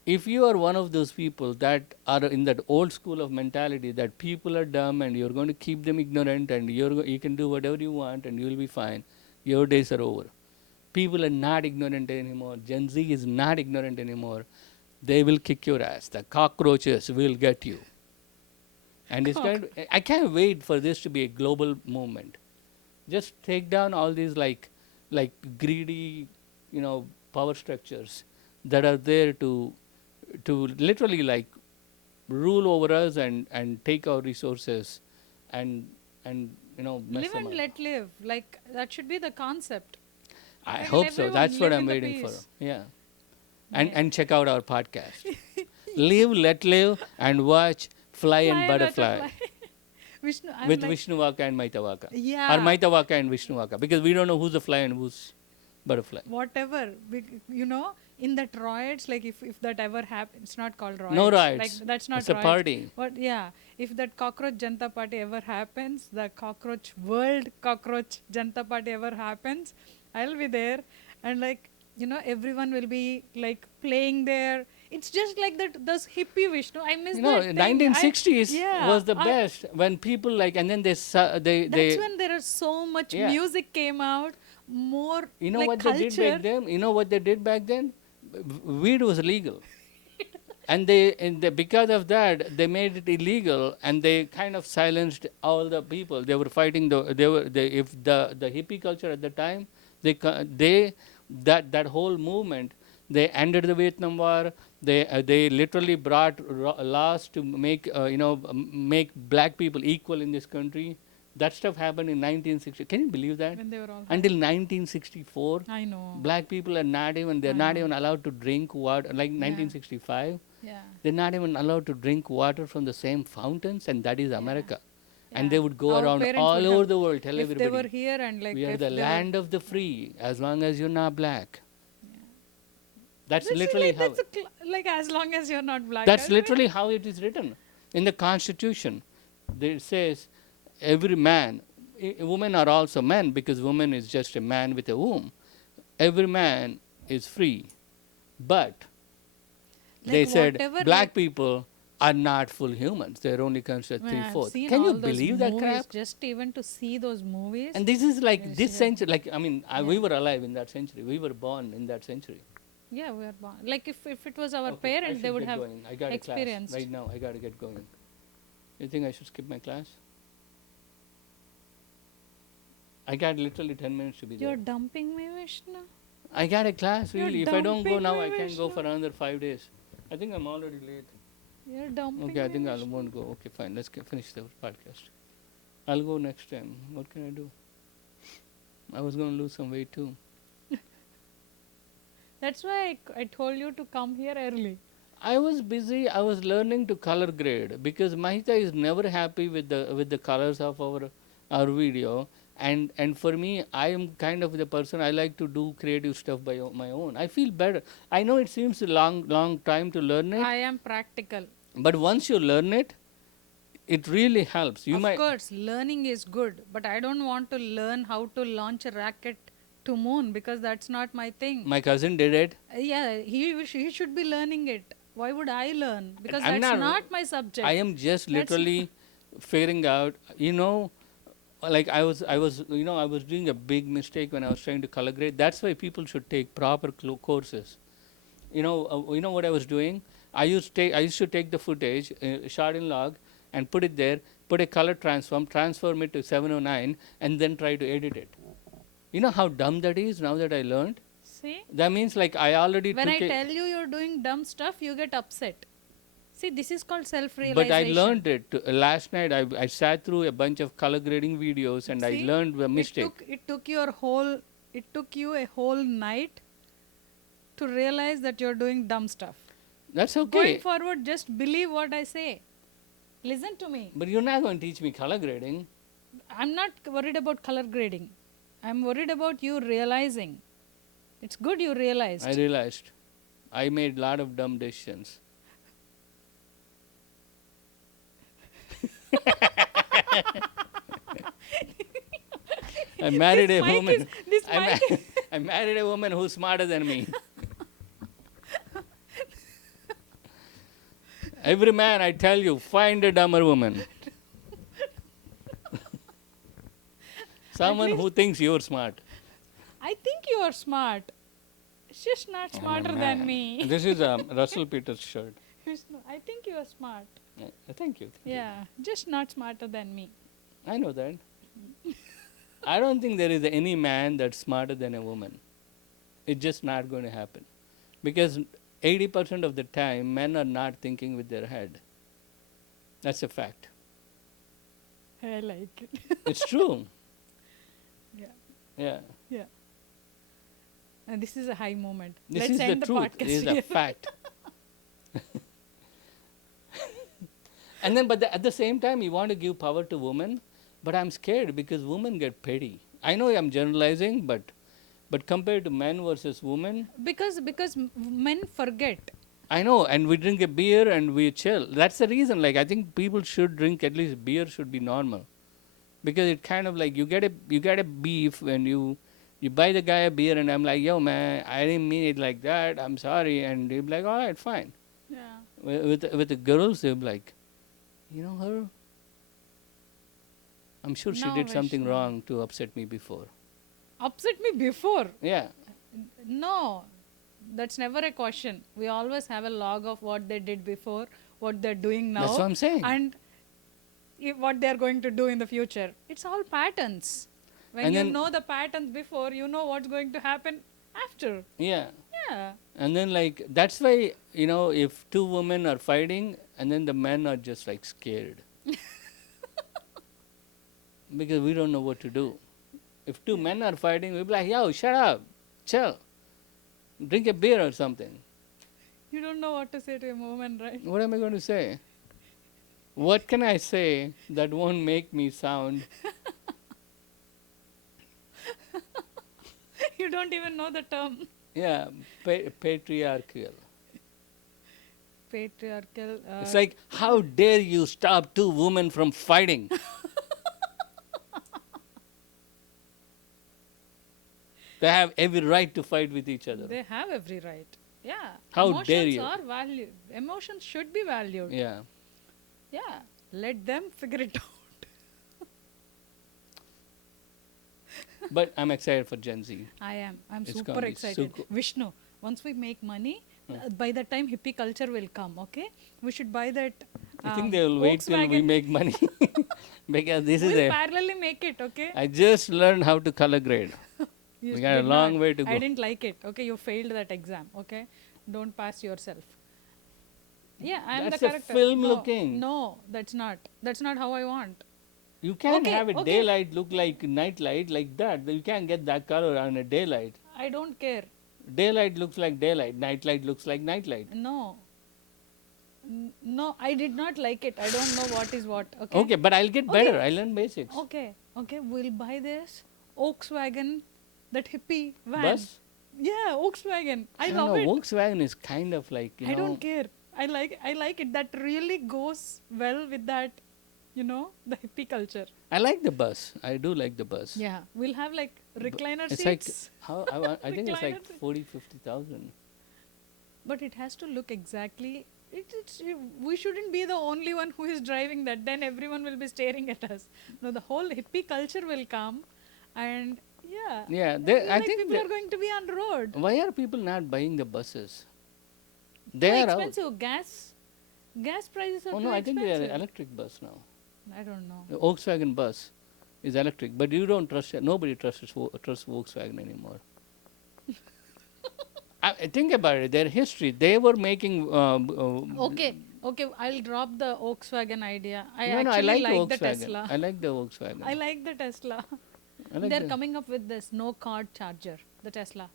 if you are one of those people that are in that old school of mentality that people are dumb and you're going to keep them ignorant and you can do whatever you want and you'll be fine, your days are over. People are not ignorant anymore. Gen Z is not ignorant anymore. They will kick your ass. The cockroaches will get you. And I can't wait for this to be a global movement. Just take down all these like greedy, power structures that are there to literally like rule over us and take our resources and mess Live them and up. let live. Like that should be the concept. I Like, hope so. everyone That's what live I'm in the waiting for. peace. Yeah. Yeah. And check out our podcast. Live, let live, and watch Fly and Butterfly Vishnu, I'm with like, Vishnu Vaka and Mahita Vaka. yeah. Or Mahita Vaka and Vishnu Vaka. Because we don't know who's the fly and who's butterfly. Whatever. In that riots, like if that ever happens, it's not called riots. No riots. Like that's not It's a riots. party. But yeah, if that Cockroach Janata Party ever happens, the Cockroach Janata Party ever happens, I'll be there, and like everyone will be like playing there. It's just like that. Those hippie Vishnu. I miss that thing. 1960s Yeah, was the best when people like, and then That's when there are so much music came out. More you know like what culture. they did back then? You know what they did back then? Weed was legal. And because of that, they made it illegal, and they kind of silenced all the people. They were fighting the hippie culture at the time. That whole movement. They ended the Vietnam War. They literally brought laws to make black people equal in this country. That stuff happened in 1960. Can you believe that? When they were all Until 1964, I know. black people are not even allowed to drink water. Like 1965, Yeah. they're not even allowed to drink water from the same fountains, and that is America. And Yeah. they would go Our around parents all would over have- the world, tell if everybody, they were here and like we are if the they land of the free, as long as you're not black. That's That's literally like, how. like as long as you're not black. That's literally how it is written in the Constitution. It says every man, women are also men because woman is just a man with a womb. Every man is free, but they said black people are not full humans. They're only considered Man, I've 3/4. seen Can you all those believe that movies, crap? Just even to see those movies. And this is like Yes, this yeah. century. Like I mean, we were alive in that century. We were born in that century. Yeah, we are born. Like if it was our Okay, I parents, they should would get have going. I got experienced. a class right now. I got to get going. You think I should skip my class? I got literally 10 minutes to be You're there. dumping me, Vishnu. I got a class You're really. If I don't go dumping now, me, I can go Vishnu. for another 5 days. I think I'm already late. You're dumping Okay, I me, think I Vishnu. won't go. Okay, fine. Let's finish the podcast. I'll go next time. What can I do? I was going to lose some weight too. That's why I told you to come here early. I was busy. I was learning to color grade because Mahita is never happy with the colors of our video. And for me, I am kind of the person I like to do creative stuff by my own. I feel better. I know it seems a long time to learn it, I am practical. but once you learn it, it really helps. You Of might. course, learning is good, but I don't want to learn how to launch a rocket to moon because that's not my thing. My cousin did it. Yeah, he should be learning it. Why would I learn? Because I'm that's not- not my subject. I am just That's- literally figuring out, like I was doing a big mistake when I was trying to color grade. That's why people should take proper courses. You know what I was doing? I used to take the footage, shot in log, and put it there, put a color transform it to 709, and then try to edit it. You know how dumb that is now that I learned? See? That means like I already When I took tell you you're doing dumb stuff, you get upset. See, this is called self-realization. but I learned it. Last night I sat through a bunch of color grading videos and I See, learned the mistake. it took you a whole night to realize that you're doing dumb stuff. That's okay. Going forward, just believe what I say. Listen to me. But you're not going to teach me color grading. I'm not worried about color grading. I'm worried about you realizing. It's good you realized. I realized I made a lot of dumb decisions. I married a woman. I married a woman who's smarter than me. Every man, I tell you, find a dumber woman. Someone who thinks you're smart. I think you are smart. It's just not smarter than me. This is Russell Peters' shirt. I think you are smart. Thank you. Yeah, just not smarter than me. I know that. I don't think there is any man that's smarter than a woman. It's just not going to happen. Because 80% of the time, men are not thinking with their head. That's a fact. I like it. It's true. Yeah. Yeah. Yeah. And this is a high moment. This Let's is end the the truth. podcast This is a here. fact. And then, but at the same time, you want to give power to women, but I'm scared because women get petty. I know I'm generalizing, but compared to men versus women, Because men forget. I know, and we drink a beer and we chill. That's the reason. Like I think people should drink at least beer should be normal, because it kind of like you get a beef when you buy the guy a beer and I'm like, yo man, I didn't mean it like that. I'm sorry, and he'll be like, all right, fine. Yeah. With the girls, they'll be like, you know her. I'm sure she No, did something Vishnu. wrong to upset me before. Upset me before. Yeah. No, that's never a question. We always have a log of what they did before, what they're doing now, That's what I'm saying. and what they're going to do in the future. It's all patterns. When And you then- know the patterns before, you know what's going to happen after. Yeah. Yeah. And then like that's why, if two women are fighting and then the men are just like scared. Because we don't know what to do. If two men are fighting, we'll be like, yo, shut up, chill, drink a beer or something. You don't know what to say to a woman, right? What am I going to say? What can I say that won't make me sound? You don't even know the term. Yeah, patriarchal. Patriarchal. It's like, how dare you stop two women from fighting? They have every right to fight with each other. They have every right. Yeah. How Emotions dare you. are valued. Emotions should be valued. Yeah. Yeah. Let them figure it out. But I'm excited for Gen Z. I am. I'm It's super gonna be excited. so Vishnu, once we make money, by the time hippie culture will come, okay? We should buy that. I think they will wait till we Volkswagen. make money. Because this is We'll a. parallelly make it, okay? I just learned how to color grade. You We got a did long not. way to I go. didn't like it. Okay, you failed that exam. Okay, don't pass yourself. Yeah, I am That's the a character. film no, looking. No, that's not. That's not how I want. You can't Okay, have a okay. daylight look like night light like that. You can't get that color on a daylight. I don't care. Daylight looks like daylight. Night light looks like night light. No. No, I did not like it. I don't know what is what. Okay. Okay, but I'll get Okay. better. I'll learn basics. Okay. Okay. We'll buy this Volkswagen, that hippie van. Bus? Yeah, Volkswagen. I don't love know. it. Volkswagen is kind of like, I don't care. I like it. That really goes well with that, the hippie culture. I like the bus. I do like the bus. Yeah, we'll have like recliner It's seats. like, I think it's like Recliner seat. 40,000-50,000. But it has to look exactly. We shouldn't be the only one who is driving that. Then everyone will be staring at us. No, the whole hippie culture will come, and yeah. Yeah, I like think people are going to be on road. why are people not buying the buses? They Too are out. expensive. Gas prices are Oh too no, I think they expensive. are electric bus now. I don't know. The Volkswagen bus is electric, but you don't trust it. Nobody trusts Volkswagen anymore. Think about it. Their history. They were making. Okay, okay, I'll drop the Volkswagen idea. I No, no. I actually like like the Volkswagen. Tesla. I like the Volkswagen. I like the Tesla. I like They're the. coming up with this no card charger, the Tesla.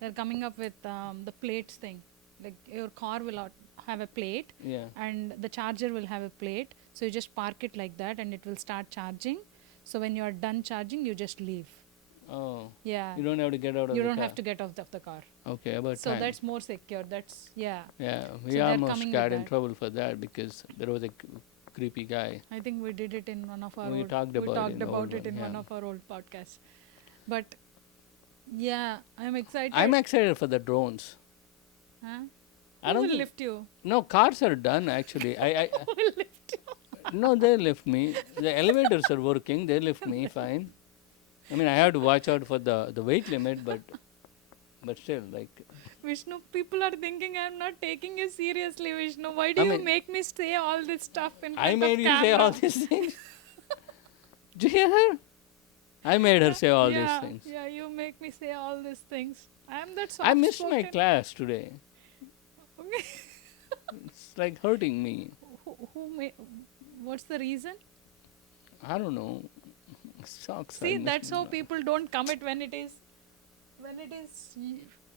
They're coming up with the plates thing. Like your car will have a plate Yeah. and the charger will have a plate. So you just park it like that and it will start charging. So when you are done charging, you just leave. Oh. Yeah. You don't have to get out of You the don't car. have to get off the car. Okay, about So time. that's more secure. That's, yeah. Yeah, So we they're almost coming got with in that. trouble for that because there was a creepy guy. I think we did it in one of our We old, talked we about it talked in the about old it one, in one yeah. of our old podcasts. But yeah, I'm excited. I'm excited for the drones. Huh? I Who don't will think- lift you? No, cars are done actually. Who will lift you? No, they lift me. The elevators are working. They lift me fine. I mean, I have to watch out for the weight limit, but still, like, Vishnu, people are thinking I'm not taking you seriously, Vishnu. Why do I you mean- make me say all this stuff in front I made of you camera? say all these things. Do you hear her? I made her say all yeah, these things. Yeah, you make me say all these things. I'm that I missed my soft-spoken. class today. Okay. It's like hurting me. What's the reason? I don't know. Sucks. I See, missed that's my how class. people don't commit when it is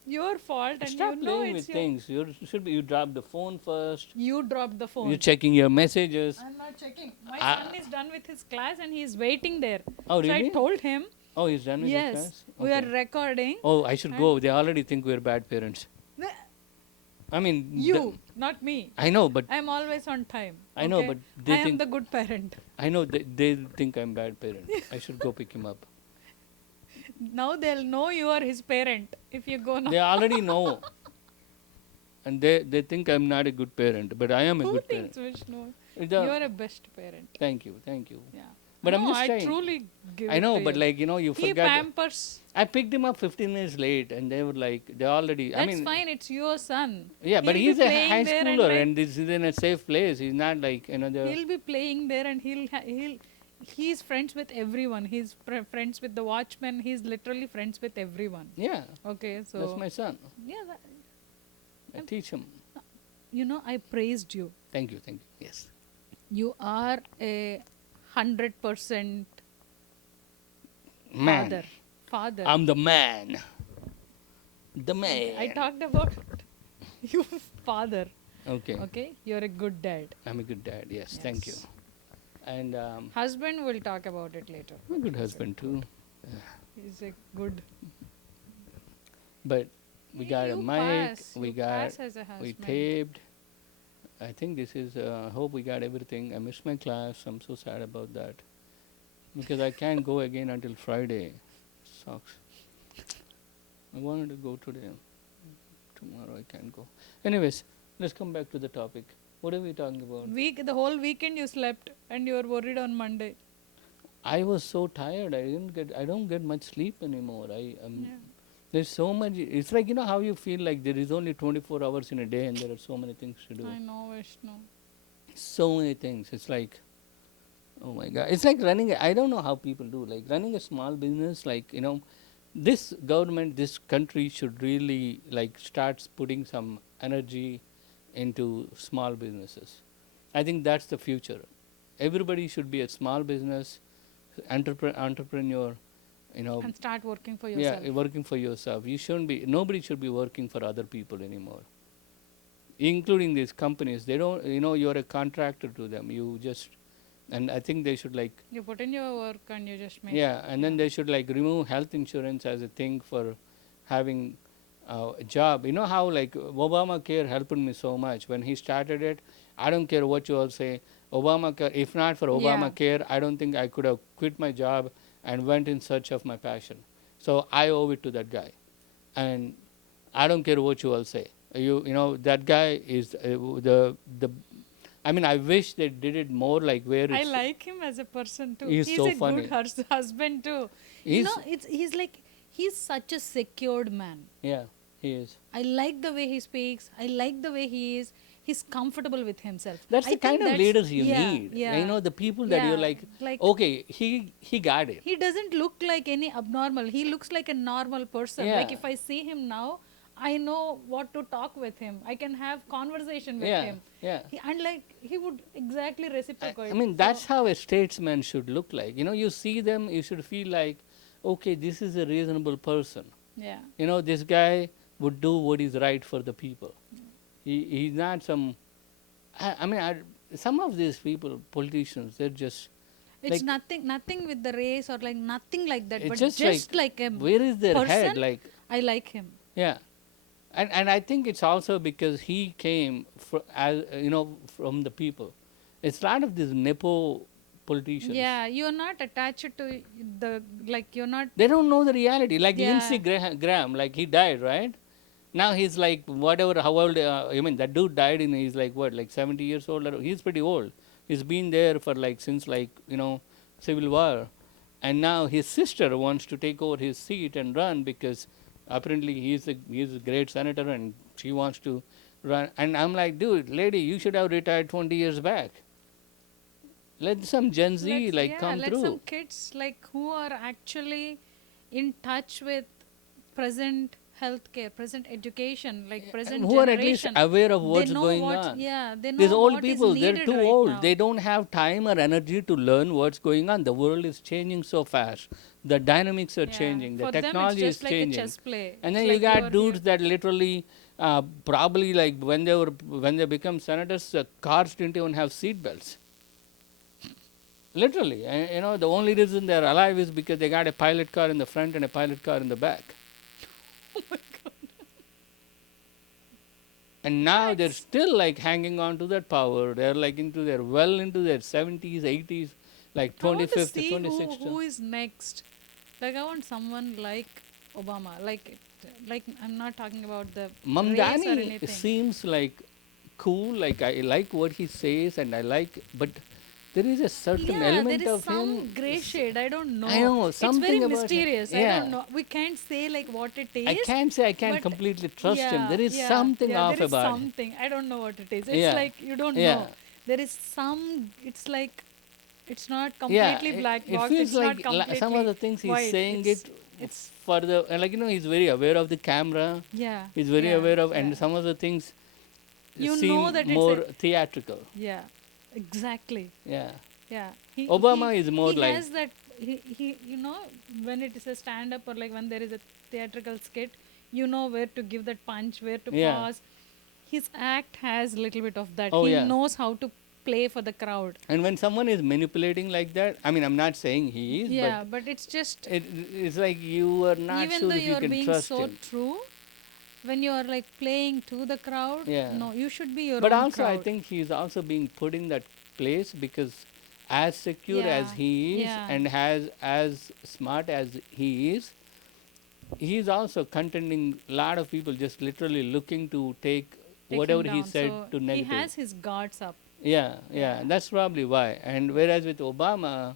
your fault and Stop you know playing it's with your things. You drop the phone first. You dropped the phone. You're checking your messages. I'm not checking. My Ah. son is done with his class and he's waiting there. Oh, So I really? told him, Oh, he's done with his yes, class? we are Okay. recording. Oh, I should go. They already think we're bad parents. I mean, You, not me. I know, but I'm always on time. I know, okay? but they I am think the good parent. I know they think I'm bad parent. I should go pick him up. Now they'll know you are his parent if you go now. They already know, and they think I'm not a good parent, but I am a Who good thinks, parent. Vishnu? The- You are a best parent. Thank you, thank you. Yeah. But no, I'm just I saying. truly give I it know, to but you. like you He forgot. pampers. I picked him up 15 minutes late, and they were like, they already. That's I mean, fine. It's your son. yeah, but He'll he's be a playing high there schooler, like- and this is in a safe place. He's not like the. He'll be playing there and he's friends with everyone. He's friends with the watchman. He's literally friends with everyone. Yeah, Okay, so that's my son. yeah, I teach him. I praised you. Thank you, thank you. Yes. You are a 100% Man. Father. I'm the man. The man. I talked about you, father. Okay. Okay, you're a good dad. I'm a good dad. Yes, thank you. Yes. And Husband, we'll talk about it later. I'm a good husband too. He's a good. But we got a You mic. pass. We You got. pass as a We husband. taped. I think this is. Hope we got everything. I missed my class. I'm so sad about that because I can't go again until Friday. Sucks. I wanted to go today. Tomorrow I can't go. Anyways, let's come back to the topic. What are we talking about? The whole weekend you slept and you were worried on Monday. I was so tired. I don't get much sleep anymore. Yeah. There's so much. It's like how you feel like there is only 24 hours in a day and there are so many things to do. I know, Vishnu. So many things. It's like, oh my God. It's like running. I don't know how people do. Like running a small business. Like this government, this country should really like starts putting some energy into small businesses. I think that's the future. Everybody should be a small business entrepreneur. And start working for yourself. Yeah, working for yourself. Nobody should be working for other people anymore. Including these companies. They don't, you're a contractor to them. And I think they should like. You put in your work and you just make. Yeah, and then they should like remove health insurance as a thing for having a job. You know how like Obamacare helped me so much. When he started it, I don't care what you all say. Obamacare, if not for Obamacare, I don't think I could have quit my job and went in search of my passion. So I owe it to that guy. And I don't care what you all say. That guy is I wish they did it more like where it's. I like him as a person too. He's so a funny. good husband too. He's such a secured man. Yeah, he is. I like the way he speaks. I like the way he is. He's comfortable with himself. That's I the think kind of that's- leaders you yeah, need. Yeah. The people that you're Yeah, like, okay, he got it. He doesn't look like any abnormal. He looks like a normal person. Yeah. Like if I see him now, I know what to talk with him. I can have conversation with Yeah, him. yeah. And like he would exactly I reciprocate. mean, So that's how a statesman should look like. You see them, you should feel like, okay, this is a reasonable person. yeah, This guy would do what is right for the people. He's not some. I mean, some of these people, politicians, they're just it's like, nothing with the race or like nothing like that, it's but just like, just like a where is their person. head? Like, I like him. yeah. And I think it's also because he came from the people. It's a lot of these nepo politicians. Yeah, you're not attached to the like you're not. They don't know the reality. Like Yeah, Lindsey Graham, like he died, right? Now he's like whatever, how old? I mean, that dude died in. He's like what, like 70 years old? Or he's pretty old. He's been there for like since like Civil War, and now his sister wants to take over his seat and run because apparently he's a great senator and she wants to run. And I'm like, dude, lady, you should have retired 20 years back. Let some Gen Z like come let some through. kids like who are actually in touch with present healthcare, present education, like present Who are at least generation. aware of They what's know going what. on. Yeah, they These know old what is people, they're needed too right old. now. They don't have time or energy to learn what's going on. The world is changing so fast. The dynamics are Yeah, changing. The for them it's technology is just like a changing. chess play. And It's then you like got you're dudes here. that literally, probably like when they become senators, cars didn't even have seat belts. Literally, the only reason they're alive is because they got a pilot car in the front and a pilot car in the back. And now they're Facts. still like hanging on to that power. They're like well into their 70s, 80s, like I want to 25th, see who 26th. is next. Like I want someone like Obama. Like I'm not talking about the race or Mamdani anything. seems like cool. Like I like what he says, and I like, but there is a certain Yeah, there element is of some him. gray shade. I don't know. I know It's very something about him. mysterious. I don't Yeah, know. We can't say like what it I is. can't say I can't But completely trust him. yeah, There is something yeah. off There is about him. something. I don't know what it is. It's Yeah, like you don't yeah. know. There is some. It's like it's not Yeah, completely black it box. feels It's not like some of completely the things he's white. saying It's for the he's very aware of the camera. yeah, He's very yeah, aware of, yeah. and some of the things You know seem that it's more a theatrical. yeah, exactly. Yeah, Yeah, Obama is more he like has that he when it is a stand up or like when there is a theatrical skit, you know where to give that punch, where to yeah. pause. His act has little bit of that. Oh He yeah. knows how to play for the crowd. And when someone is manipulating like that, I mean, I'm not saying he is, Yeah, but it's just but it's like you are not even sure though if you you are can being trust so him. true, when you are like playing to the crowd, Yeah. no, you should be your But own also, I crowd. think he's also being put in that place because, as secure Yeah, as he is yeah. and as smart as he is also contending a lot of people just literally looking to take Take whatever him he down. said So to he negative. has his guards up. Yeah, Yeah. that's probably why. And whereas with Obama,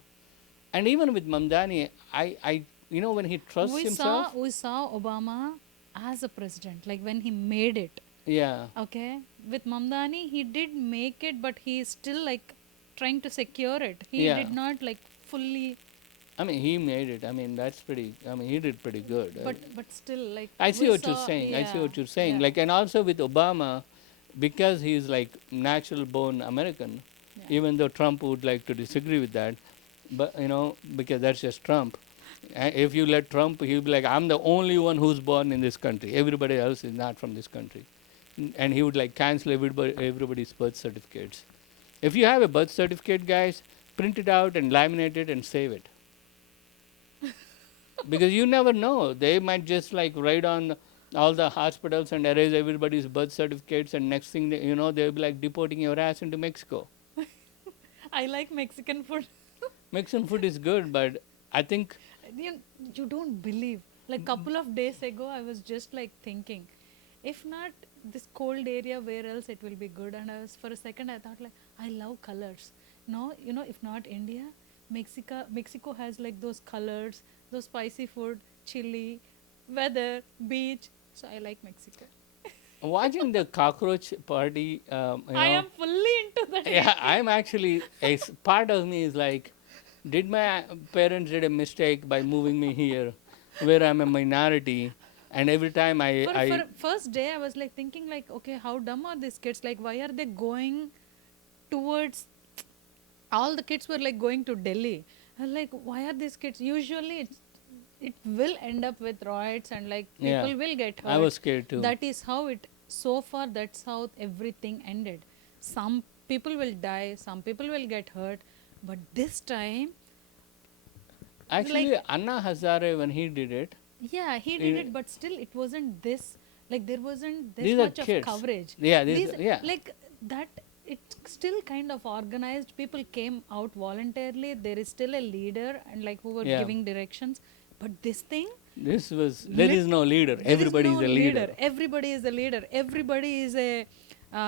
and even with Mamdani, I when he trusts himself, We saw Obama as a president, like when he made it. yeah, Okay, with Mamdani, he did make it, but he is still like trying to secure it. He yeah. did not like fully, I mean, he made it. I mean, that's pretty. I mean, he did pretty good. but still like I see we what you're saw. saying. I see Yeah, what you're saying. yeah, Like, and also with Obama, because he's like natural born American, yeah. even though Trump would like to disagree with that, but because that's just Trump. If you let Trump, he'll be like, I'm the only one who's born in this country. Everybody else is not from this country. And he would like cancel everybody's birth certificates. If you have a birth certificate, guys, print it out and laminate it and save it. Because you never know. They might just like write on all the hospitals and erase everybody's birth certificates, and next thing they'll be like deporting your ass into Mexico. I like Mexican food. Mexican food is good, but I think you, you don't believe. Like couple of days ago, I was just like thinking, if not this cold area, where else it will be good? And I was for a second, I thought like, I love colors. No, if not India, Mexico has like those colors, those spicy food, chili, weather, beach. So I like Mexico. watching the Cockroach Party, I am fully into that. yeah, I'm actually part of me is like, did my parents did a mistake by moving me here, where I'm a minority, And every time For first day, I was like thinking like, okay, how dumb are these kids? Like, why are they going towards? All the kids were like going to Delhi. I was like, why are these kids? Usually, it will end up with riots and like yeah, people will get I hurt. was scared too. That is how it. So far, that's how everything ended. Some people will die. Some people will get hurt. But this time, Actually, like, Anna Hazare, when he did it, yeah, he did it, but still, it wasn't this. Like, there wasn't this these are much of kids. coverage. Yeah, These, yeah. like, that, it's still kind of organized. People came out voluntarily. There is still a leader and, like, who were Yeah. giving directions. But this thing, There is no leader. Everybody is a leader. Everybody is a leader. Everybody is a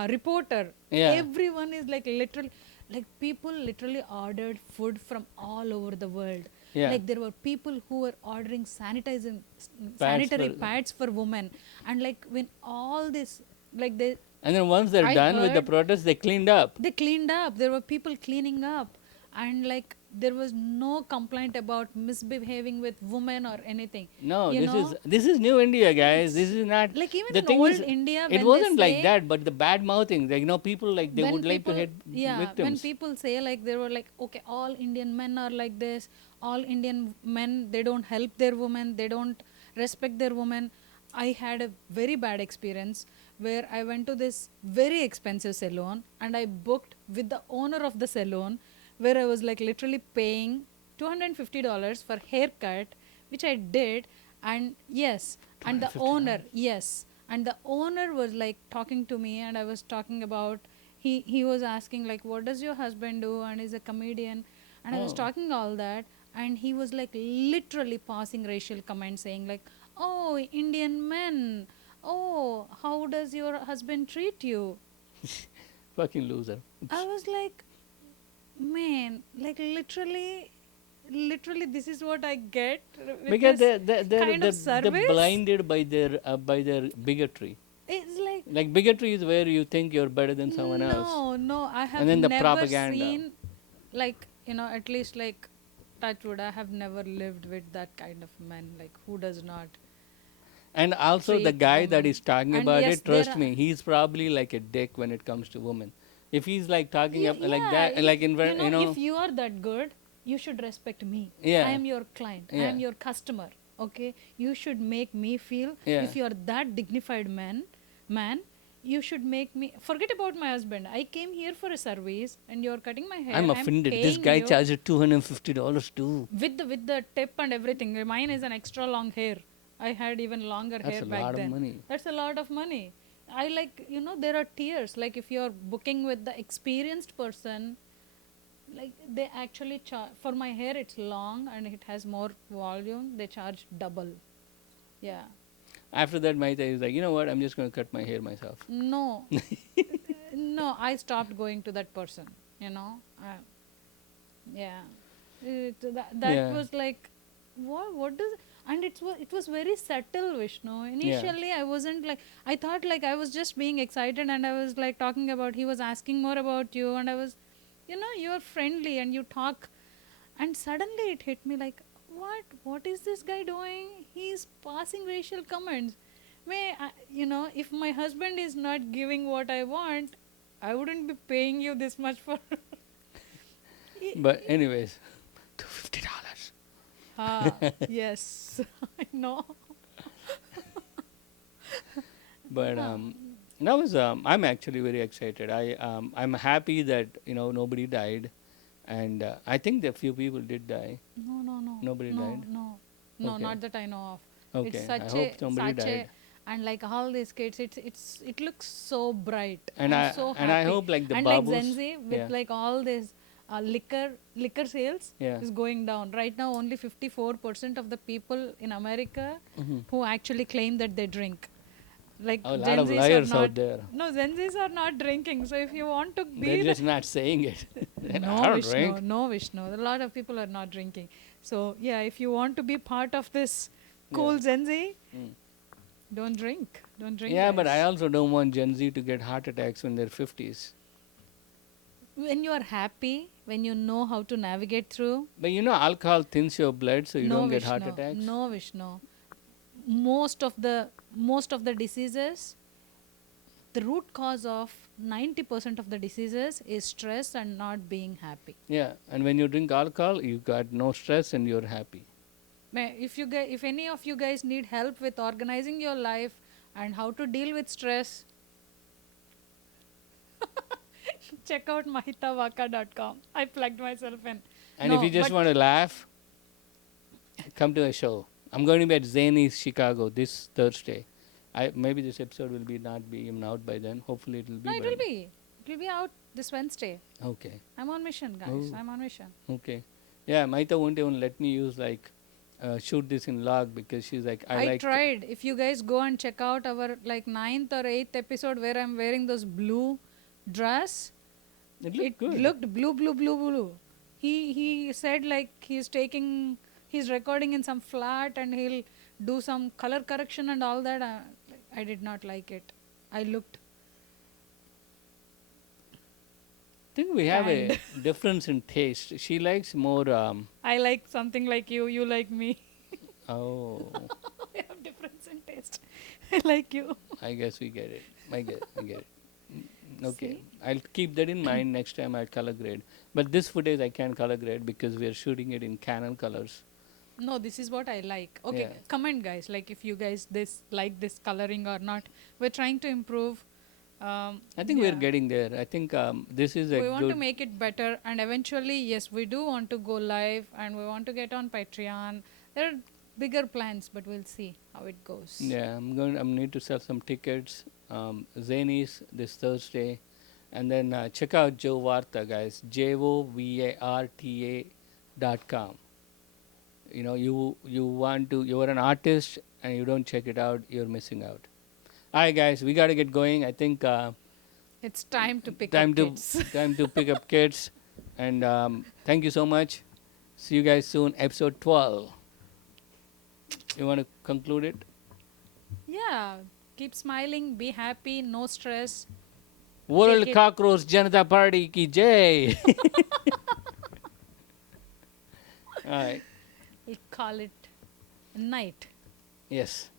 reporter. Yeah. Everyone is like literally, like people literally ordered food from all over the world. Yeah. Like there were people who were ordering sanitizing, Pads sanitary for- pads for women, and like when all this, like And then once they're I done with the heard- protest, they cleaned up. they cleaned up. There were people cleaning up, and like there was no complaint about misbehaving with women or anything. No, You this know? is new India, guys. This is not Like even the in thing old is, India, it when they wasn't like say- that, but the bad mouthing, like people like they when would like to people- hit yeah, when victims. people say like they were like, okay, all Indian men are like this, all Indian men, they don't help their women, they don't respect their women. I had a very bad experience where I went to this very expensive salon and I booked with the owner of the salon, where I was like literally paying $250 for haircut, which I did. And yes, and the owner, yes, and the owner was like talking to me, and I was talking about, he was asking like, what does your husband do, and he's a comedian, and I was Oh. talking all that, and he was like literally passing racial comments saying like, oh, Indian men, oh, how does your husband treat you? Fucking loser. I was like, man, like literally this is what I get with Because this they're kind of service. blinded by their bigotry. It's Like bigotry is where you think you're better than someone else. No, I have And then the never propaganda. seen, like, at least like, touchwood, I have never lived with that kind of men. Like, who does not? And also the Treat guy that women. is talking And about yes, it, trust there me, he's probably like a dick when it comes to women. If he's like talking up like that, if- like in if you are that good, you should respect me. Yeah. I am your client. I Yeah. am your customer. Okay, you should make me feel. Yeah. If you are that dignified man, you should make me forget about my husband. I came here for a service, and you're cutting my hair. I'm offended. This paying guy you charges $250 too. with the tip and everything. Mine is an extra long hair. I had even longer That's hair a back lot of then. money. That's a lot of money. I like, there are tiers. Like if you're booking with the experienced person, like they actually charge for my hair. It's long and it has more volume. They charge double. Yeah. After that, Mahita is like, you know what? I'm just going to cut my hair myself. No. No, I stopped going to that person. Yeah. That Yeah. was like, what does, and it was very subtle, Vishnu. Initially, I wasn't like, I thought like I was just being excited, and I was like talking about, he was asking more about you, and I was, you're friendly and you talk, and suddenly it hit me like, what is this guy doing? He's passing racial comments. If my husband is not giving what I want, I wouldn't be paying you this much for. But anyways, $250. Yes, I know. But that was I'm actually very excited. I'm happy that nobody died, and I think that few people did die. No. Nobody died? No, Okay. not that I know of. Okay, It's I such hope somebody died. and like all these kids, it looks so bright. And I'm I- so and I happy. hope, like, the and babus- like Gen Z with yeah. like all this liquor sales Yeah. is going down right now. Only 54% of the people in America Mhm. who actually claim that they drink. Like A lot Gen of Zs liars are not, out there. No, Gen Zs are not drinking. So if you want to be They're the- just not saying it. no, I don't Vishnu, drink. no, Vishnu. A lot of people are not drinking. So yeah, if you want to be part of this cool Gen Z, Mm. don't drink. Don't drink. Yeah, but I guys. also don't want Gen Z to get heart attacks when they're 50s. When you are happy, when you know how to navigate through, But alcohol thins your blood, so you no, don't get Vishnu, heart attacks. No, Vishnu. most of the diseases, the root cause of 90% of the diseases is stress and not being happy. Yeah, and when you drink alcohol, you got no stress and you're happy. If any of you guys need help with organizing your life and how to deal with stress, check out mahitavaka.com. I plugged myself in. And if you just want to laugh, come to a show. I'm going to be at Zany's Chicago this Thursday. Maybe this episode will be not be even out by then. Hopefully it will be. No, it will be. It will be out this Wednesday. Okay. I'm on mission, guys. Oh. I'm on mission. Okay. Yeah, Mahita won't even let me use shoot this in log because she's like I tried. If you guys go and check out our like 9th or 8th episode where I'm wearing those blue dress, It looked good. looked blue. He said like he's recording in some flat and he'll do some color correction and all that. I did not like it. I looked. I think we have a difference in taste. She likes more. I like something like you. You like me. Oh, We have difference in taste. I like you. I guess we get it. I get it. Okay, See? I'll keep that in mind next time I color grade. But this footage I can't color grade because we are shooting it in Canon colors. No, this is what I like. Okay, Yeah. comment guys. Like if you guys like this coloring or not. We're trying to improve. I think we're getting there. I think this is a We want good. to make it better, and eventually, yes, we do want to go live, and we want to get on Patreon. There are bigger plans, but we'll see how it goes. Yeah, I'm need to sell some tickets. Zanies this Thursday, and then check out Joe Varta, guys. JOVARTA.com. You know, you're an artist and you don't check it out, you're missing out. All right, guys, we got to get going. I think It's time to pick time up to kids. time to pick up kids, and thank you so much. See you guys soon. Episode 12. You want to conclude it? Yeah, keep smiling, be happy, no stress. World Take it. Cockroach Janata Party ki jai. All right. We'll call it a night. Yes.